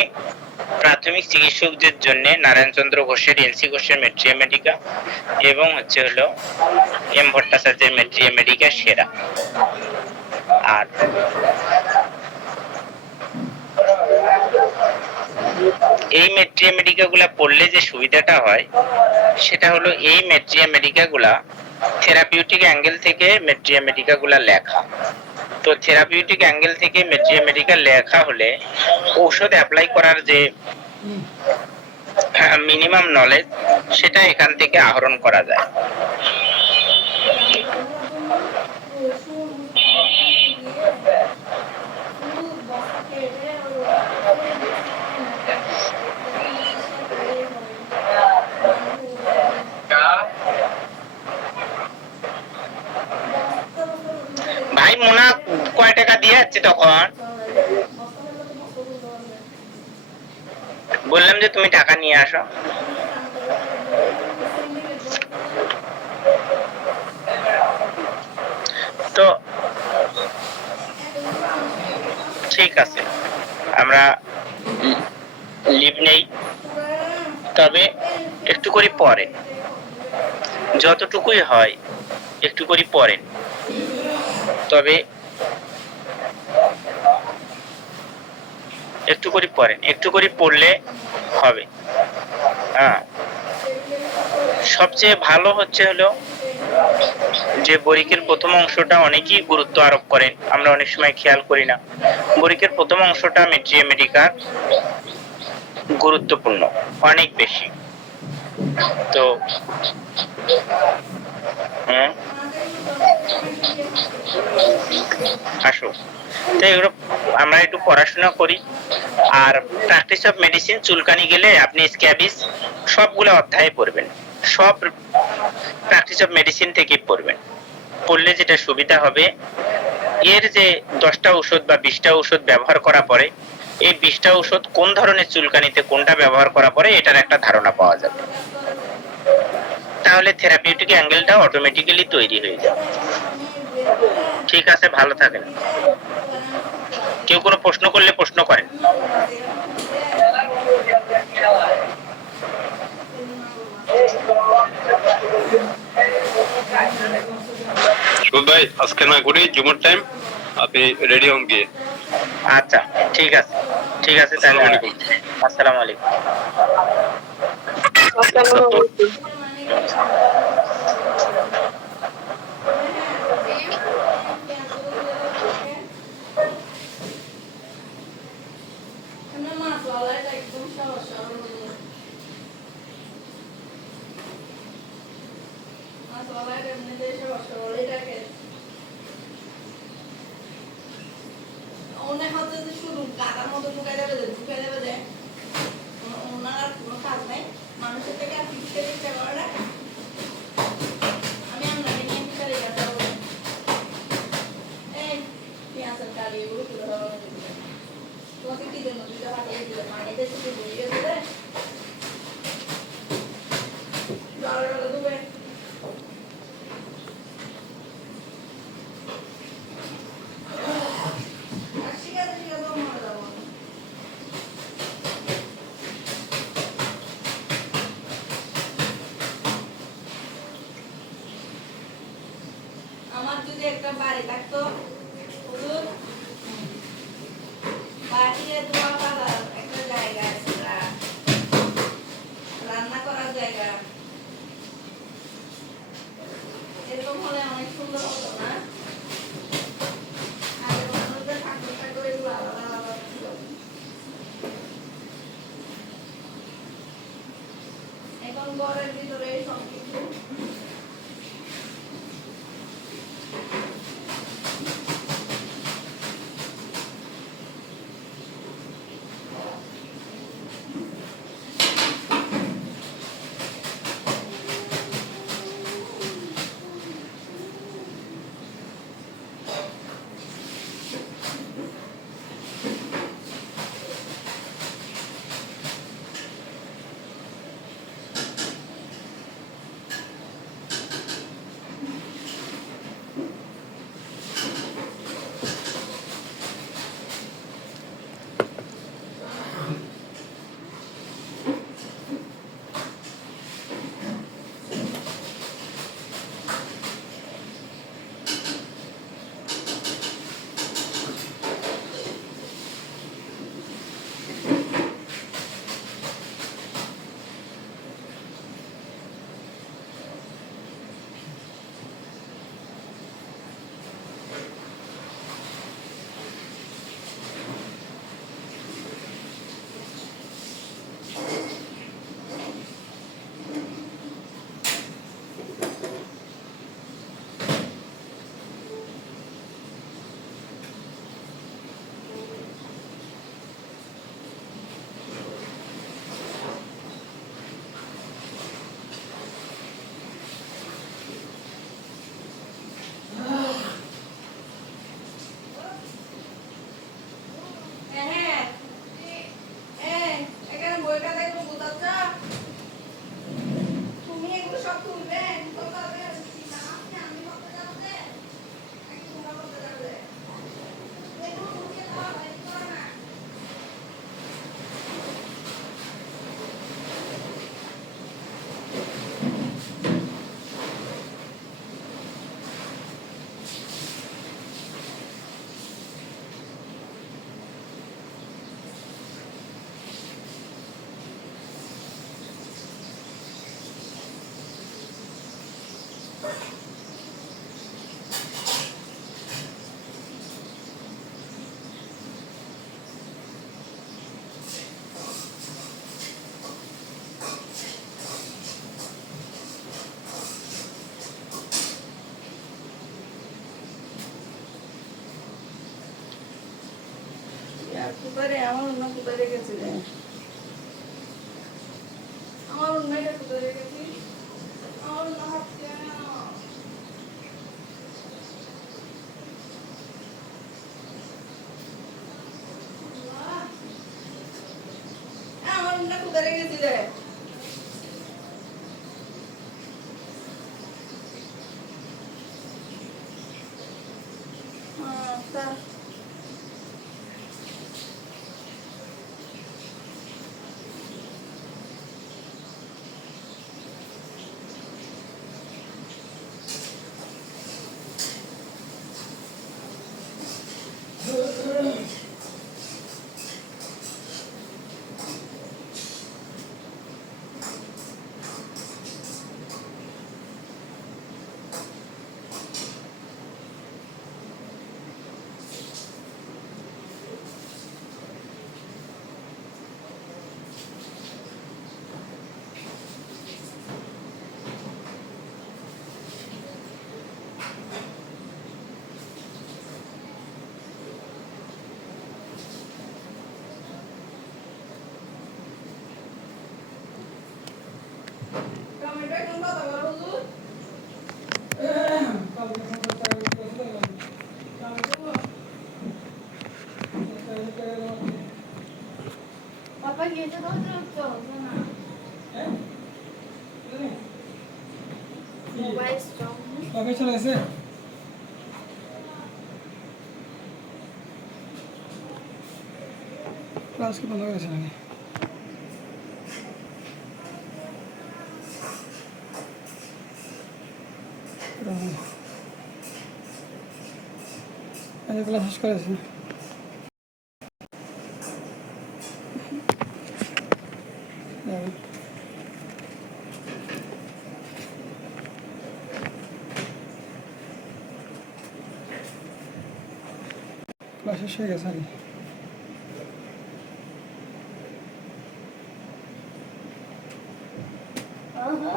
প্রাথমিক চিকিৎসকদের জন্য নারায়ণচন্দ্র ঘোষের, এনসি ঘোষের মেট্রিয়া মেডিকা এবং হচ্ছে হলো এম ভট্টাচার্যের মেট্রিয়া মেডিকা সেরা। আর এই মেট্রিয়া মেডিকা গুলা পড়লে যে সুবিধাটা হয় সেটা হলো, এই মেট্রিয়া মেডিকা গুলা থেরাপিউটিক অ্যাঙ্গেল থেকে মেট্রিয়া মেডিকা গুলা লেখা। তো থেরাপিউটিক অ্যাঙ্গেল থেকে মেট্রিয়া মেডিকা লেখা হলে ঔষধ অ্যাপ্লাই করার যে মিনিমাম নলেজ সেটা এখান থেকে আহরণ করা যায়। ভাই মোনা কয় টাকা দিয়ে যাচ্ছে? তখন বললাম যে তুমি টাকা নিয়ে আসো। তো ঠিক আছে, আমরা লিভ নেই, তবে একটু করে পড়েন, যতটুকুই হয় একটু করে পড়েন, তবে একটু করে পড়েন, একটু করে পড়লে হবে। হ্যাঁ, সবচেয়ে ভালো হলো যে বরিকের প্রথম অংশটা অনেকেই গুরুত্ব আরোপ করেন, আমরা অনেক সময় খেয়াল করি না। বরিকের প্রথম অংশটা মেট্রিয়ামেডিকার গুরুত্বপূর্ণ, অনেক বেশি। তো আসো, তো এগুলো আমরা একটু পড়াশোনা করি। আর প্র্যাকটিস অফ মেডিসিন চুলকানি গেলে আপনি স্ক্যাবিস সবগুলো অধ্যায়ে পড়বেন, সব প্র্যাকটিস অফ মেডিসিন থেকে পড়বেন। পড়লে যেটা সুবিধা হবে, এর যে 10টা ঔষধ বা 20টা ঔষধ ব্যবহার করা পরে, এই 20টা ঔষধ কোন ধরনের চুলকানিতে কোনটা ব্যবহার করা পরে এটার একটা ধারণা পাওয়া যাবে। তাহলে থেরাপিউটিক অ্যাঙ্গেলটা অটোমেটিক্যালি তৈরি হয়ে যাবে। ঠিক আছে, ভালো থাকেন। কেউ কোনো প্রশ্ন করলে প্রশ্ন করেন। ভাই আজকে না করি, জুমার টাইম আপনি রেডি হন গিয়ে। আচ্ছা, ঠিক আছে, ঠিক আছে, তাহলে আসসালামু আলাইকুম। শুধু গাদার মতো ঢুকাই দেবে যে ওনার কোনো কাজ নাই, মানুষের থেকে আর কিছু চেষ্টা করে না। আমি আপনাকে নিয়ে ফিচারে গেছে এই পেঁয়াজের কালি এগুলো তুলে দেওয়া তোমাকে কি জন্য দুইটা পাঠিয়ে দিলে পানিতে শুধু বই গেছে রে জলের বেলা দেবে। ঠিক আছে, ঠিক আছে, মরে যাবো। আমার যদি একটা বাড়ি থাকতো, হুজুর, বাহিরে দোয়া পাড়ার একটা জায়গা আছে, রান্না করার জায়গা, এরকম হলে অনেক সুন্দর হতো না? আগের মানুষদের ঠাকুর ঠাকুর এগুলো আলাদা আলাদা ছিল। এখন ঘরের ভিতরে সবকিছু কোথায় আমার অন্য কোথায় রেখেছি রে? আমার অন্যটা কোথায় রেখেছি? আমার অন্য হাতে আমার অন্য কোথায় রেখেছি রে? তা টমেটো এখন কত করে হুজুর? পাপা গিয়েছে তো চলছে না মোবাইল স্ট্রং কবে চলে গেছে? ক্লাস কি বন্ধ করেছে নাকি? ক্লাস শেষ করেছে। ক্লাস শেষ হয়ে গেছে নাকি? আহা